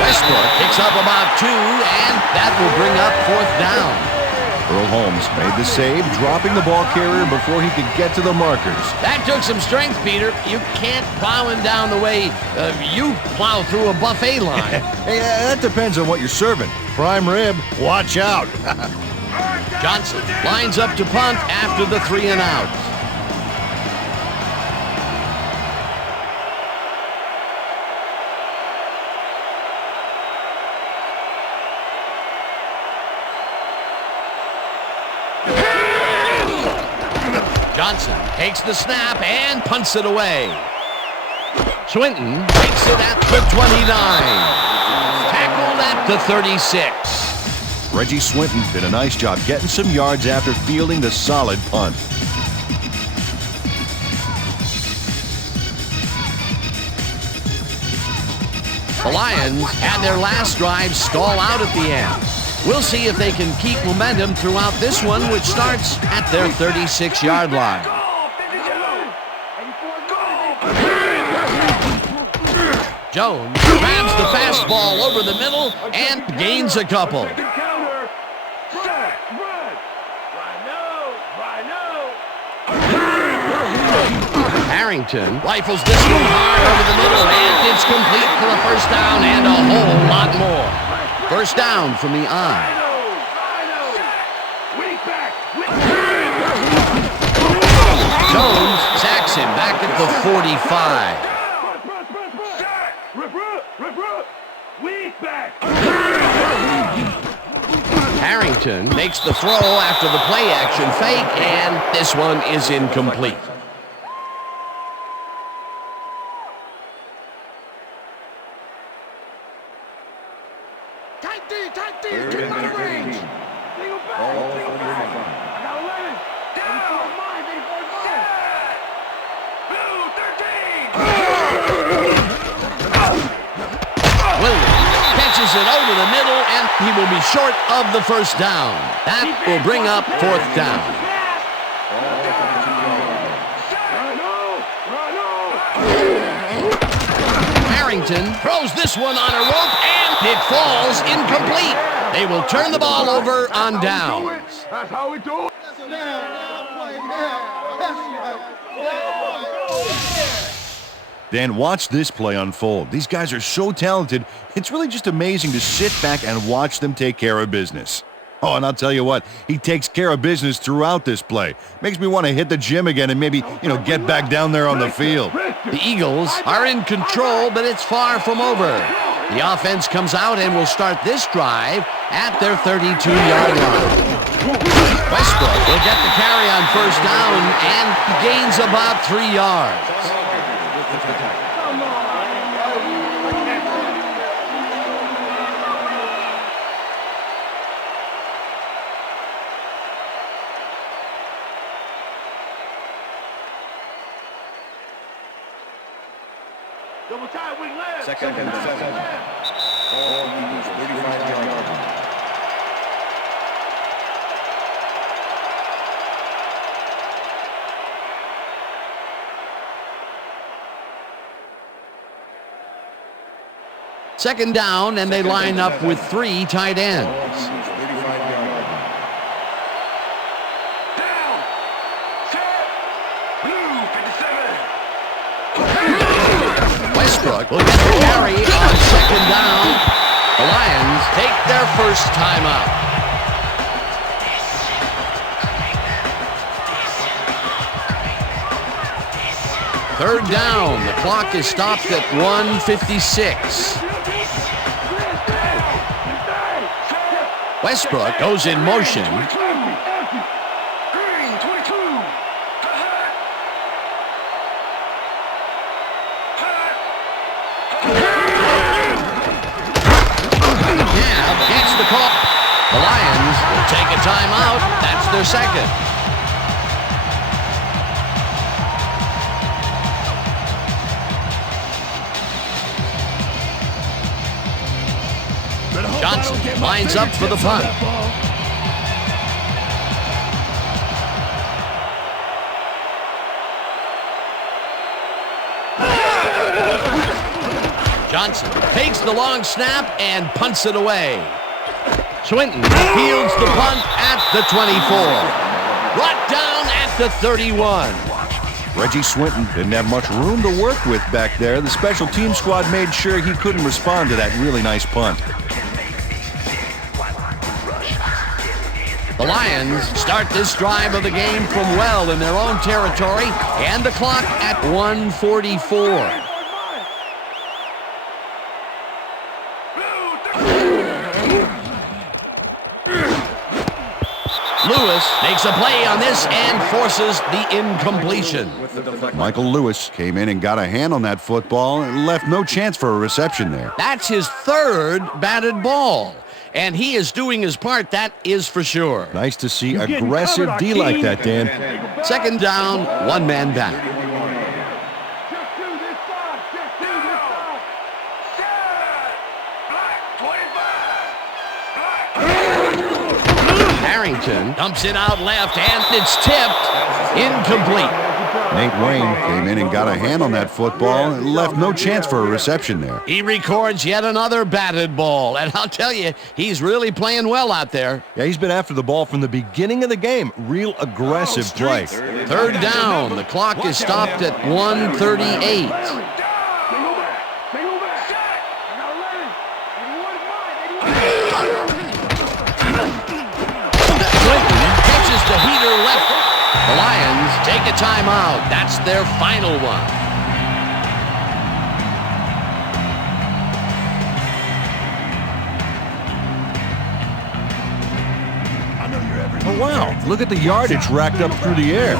Westbrook picks up about 2, and that will bring up 4th down. Earl Holmes made the save, dropping the ball carrier before he could get to the markers. That took some strength, Peter. You can't plow him down the way you plow through a buffet line. Hey, that depends on what you're serving. Prime rib, watch out. Johnson lines up to punt after the 3 and out. Johnson takes the snap and punts it away. Swinton takes it at the 29. Tackled at the 36. Reggie Swinton did a nice job getting some yards after fielding the solid punt. The Lions had their last drive stall out at the end. We'll see if they can keep momentum throughout this one, which starts at their 36-yard line. Jones grabs the fastball over the middle and gains a couple. Harrington rifles this one hard over the middle, and it's complete for a 1st down and a whole lot more. 1st down from the eye. Jones sacks him back at the 45. Harrington makes the throw after the play-action fake, and this one is incomplete. It over the middle, and he will be short of the 1st down. That will bring up 4th down. Harrington throws this one on a rope, and it falls incomplete. They will turn the ball over on downs. That's how we do it. Dan, watch this play unfold. These guys are so talented, it's really just amazing to sit back and watch them take care of business. Oh, and I'll tell you what, he takes care of business throughout this play. Makes me want to hit the gym again and maybe, get back down there on the field. The Eagles are in control, but it's far from over. The offense comes out and will start this drive at their 32-yard line. Westbrook will get the carry on 1st down and gains about 3 yards. Second and 7. All Eagles 35-yard line. Second down, and they line up with 3 tight ends. Westbrook will get the carry on 2nd down. The Lions take their 1st timeout. Third down. The clock is stopped at 1:56. Westbrook goes in motion. Gets the call. The Lions will take a timeout. That's their 2nd. Johnson lines up for the punt. Johnson takes the long snap and punts it away. Swinton fields the punt at the 24. Brought down at the 31. Reggie Swinton didn't have much room to work with back there. The special team squad made sure he couldn't respond to that really nice punt. The Lions start this drive of the game from well in their own territory, and the clock at 1:44. Lewis makes a play on this and forces the incompletion. Michael Lewis came in and got a hand on that football and left no chance for a reception there. That's his third batted ball, and he is doing his part, that is for sure. Nice to see aggressive D like that, Dan. Second down, one man back. Harrington dumps it out left, and it's tipped. Incomplete. Nate Wayne came in and got a hand on that football and left no chance for a reception there. He records yet another batted ball, and I'll tell you, he's really playing well out there. Yeah, he's been after the ball from the beginning of the game. Real aggressive play. Third down. The clock is stopped at 1:38. The heater left. The Lions take a timeout. That's their final one. Oh, wow. Look at the yardage racked up through the air.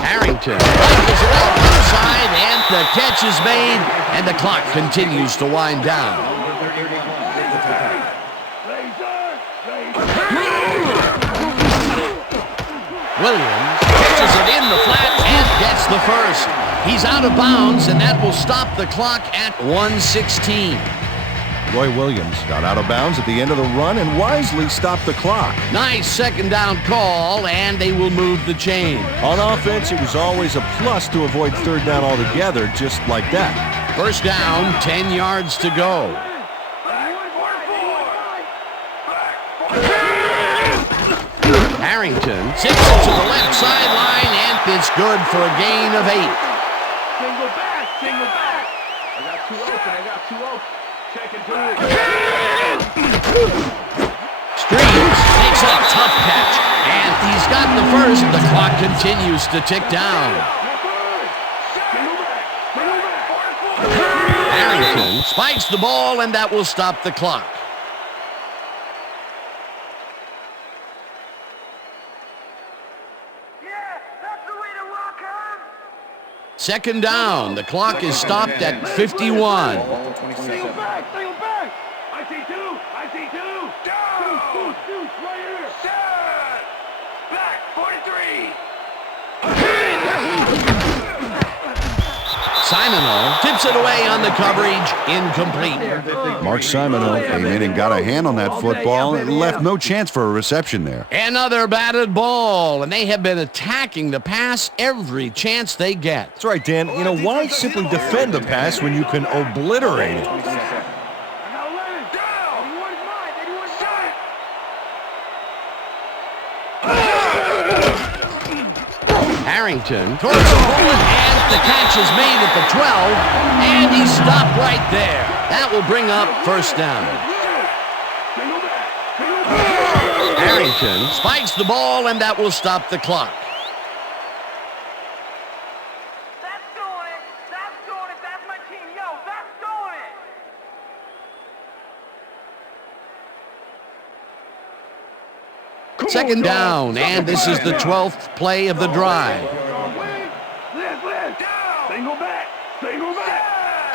Harrington rifles it out to the side, and the catch is made, and the clock continues to wind down. Williams catches it in the flat and gets the first. He's out of bounds, and that will stop the clock at 1:16. Roy Williams got out of bounds at the end of the run and wisely stopped the clock. Nice second down call, and they will move the chain. On offense, it was always a plus to avoid third down altogether, just like that. First down, 10 yards to go. Harrington sends it to the left sideline, and it's good for a gain of 8. Single back, single back. I got two open. Streams makes a tough catch, and he's got the first. The clock continues to tick down. Harrington spikes the ball, and that will stop the clock. Second down. The clock is stopped at 51. Single back. I see two. Deuce, right here. Set. Back, 43. Simoneau tips it away on the coverage. Incomplete. Mark Simoneau came in and got a hand on that football and left no chance for a reception there. Another batted ball, and they have been attacking the pass every chance they get. That's right, Dan. You know, why simply defend the pass when you can obliterate it? Harrington throws a bullet, and the catch is made at the 12, and he's stopped right there. That will bring up first down. Harrington spikes the ball, and that will stop the clock. That's doing it. That's my team. That's doing it. Second down, and this is the 12th play of the drive. Single back.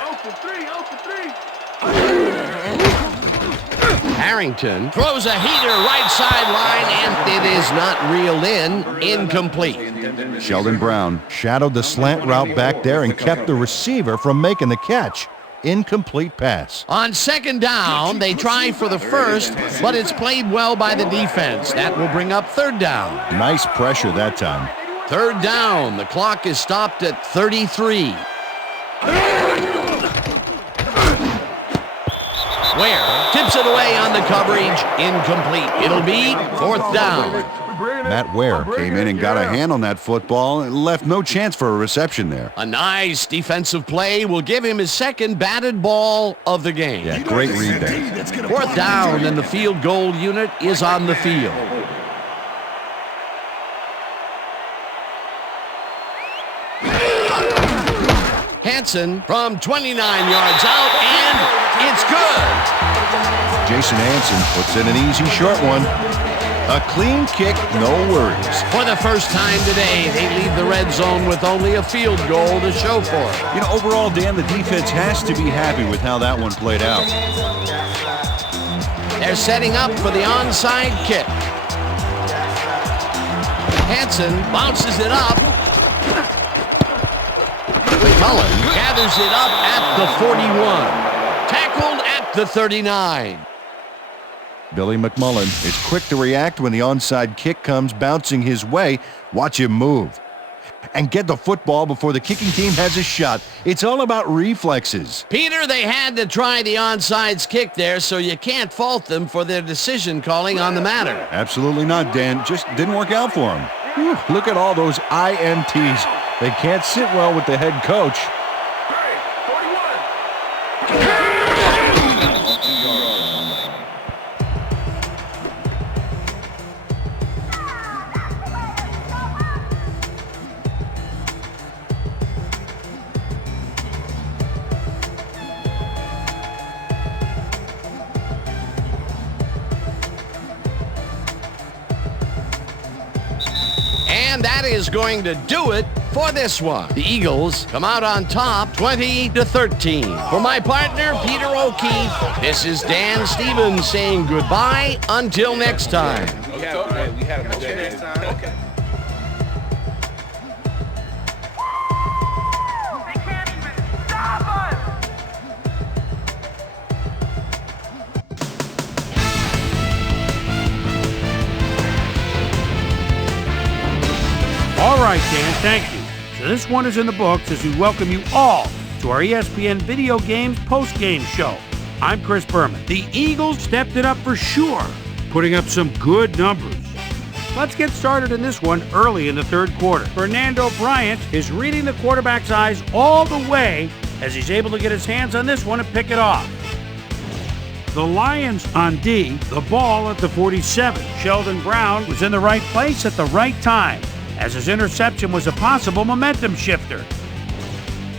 Open three. Harrington throws a heater right sideline, and it is is not reeled in. Incomplete. Sheldon Brown Shadowed the slant route back there and kept the receiver from making the catch. Incomplete pass. On second down, they try for the first, but it's played well by the defense. That will bring up third down. Nice pressure that time. Third down. The clock is stopped at 33. Ware tips it away on the coverage. Incomplete. It'll be fourth down. Matt Ware came in and got a hand on that football and left no chance for a reception there. A nice defensive play will give him his second batted ball of the game. Yeah, great read there. Fourth down, and the field goal unit is on the field. Hansen from 29 yards out, and it's good. Jason Hansen puts in an easy short one. A clean kick, no worries. For the first time today, they leave the red zone with only a field goal to show for it. You know, overall, Dan, the defense has to be happy with how that one played out. They're setting up for the onside kick. Hansen bounces it up. McMullen gathers it up at the 41. Tackled at the 39. Billy McMullen is quick to react when the onside kick comes bouncing his way. Watch him move. And get the football before the kicking team has a shot. It's all about reflexes. Peter, they had to try the onside kick there, so you can't fault them for their decision calling on the matter. Absolutely not, Dan. Just didn't work out for him. Whew, look at all those INTs. They can't sit well with the head coach. And that is going to do it for this one. The Eagles come out on top 20-13. For my partner, Peter O'Keefe, this is Dan Stevens saying goodbye until next time. We had a next time. Okay. They can't even stop us! All right, Dan, thank you. So this one is in the books as we welcome you all to our ESPN Video Games post-game show. I'm Chris Berman. The Eagles stepped it up for sure, putting up some good numbers. Let's get started in this one early in the third quarter. Fernando Bryant is reading the quarterback's eyes all the way as he's able to get his hands on this one and pick it off. The Lions on D, the ball at the 47. Sheldon Brown was in the right place at the right time, as his interception was a possible momentum shifter.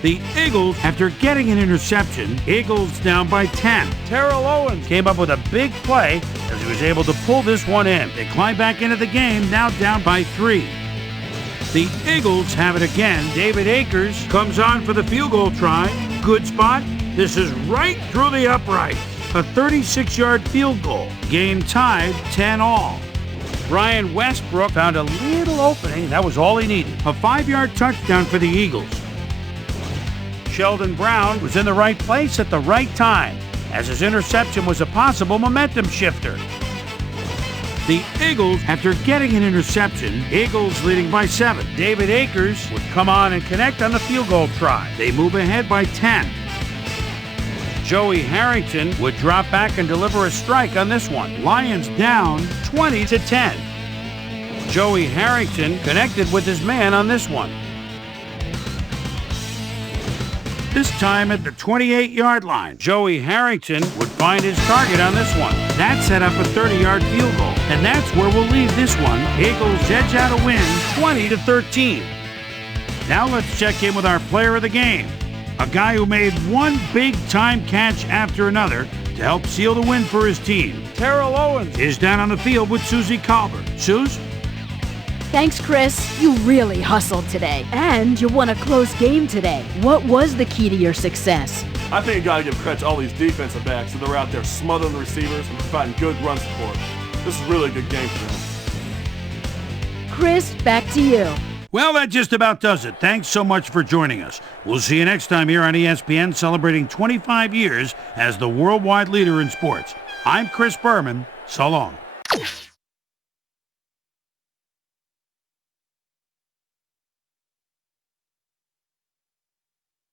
The Eagles, after getting an interception, Eagles down by 10. Terrell Owens came up with a big play as he was able to pull this one in. They climb back into the game, now down by 3. The Eagles have it again. David Akers comes on for the field goal try. Good spot. This is right through the upright. A 36-yard field goal. Game tied 10-all. Brian Westbrook found a little opening. That was all he needed. A 5-yard touchdown for the Eagles. Sheldon Brown was in the right place at the right time, as his interception was a possible momentum shifter. The Eagles, after getting an interception, Eagles leading by 7. David Akers would come on and connect on the field goal try. They move ahead by 10. Joey Harrington would drop back and deliver a strike on this one. Lions down 20-10. Joey Harrington connected with his man on this one. This time at the 28-yard line, Joey Harrington would find his target on this one. That set up a 30-yard field goal, and that's where we'll leave this one. Eagles edge out a win 20-13. Now let's check in with our player of the game, a guy who made one big-time catch after another to help seal the win for his team. Terrell Owens is down on the field with Suzy Kolber. Suze? Thanks, Chris. You really hustled today. And you won a close game today. What was the key to your success? I think you got to give credit to all these defensive backs that they're out there smothering the receivers and providing good run support. This is really a good game for them. Chris, back to you. Well, that just about does it. Thanks so much for joining us. We'll see you next time here on ESPN, celebrating 25 years as the worldwide leader in sports. I'm Chris Berman. So long.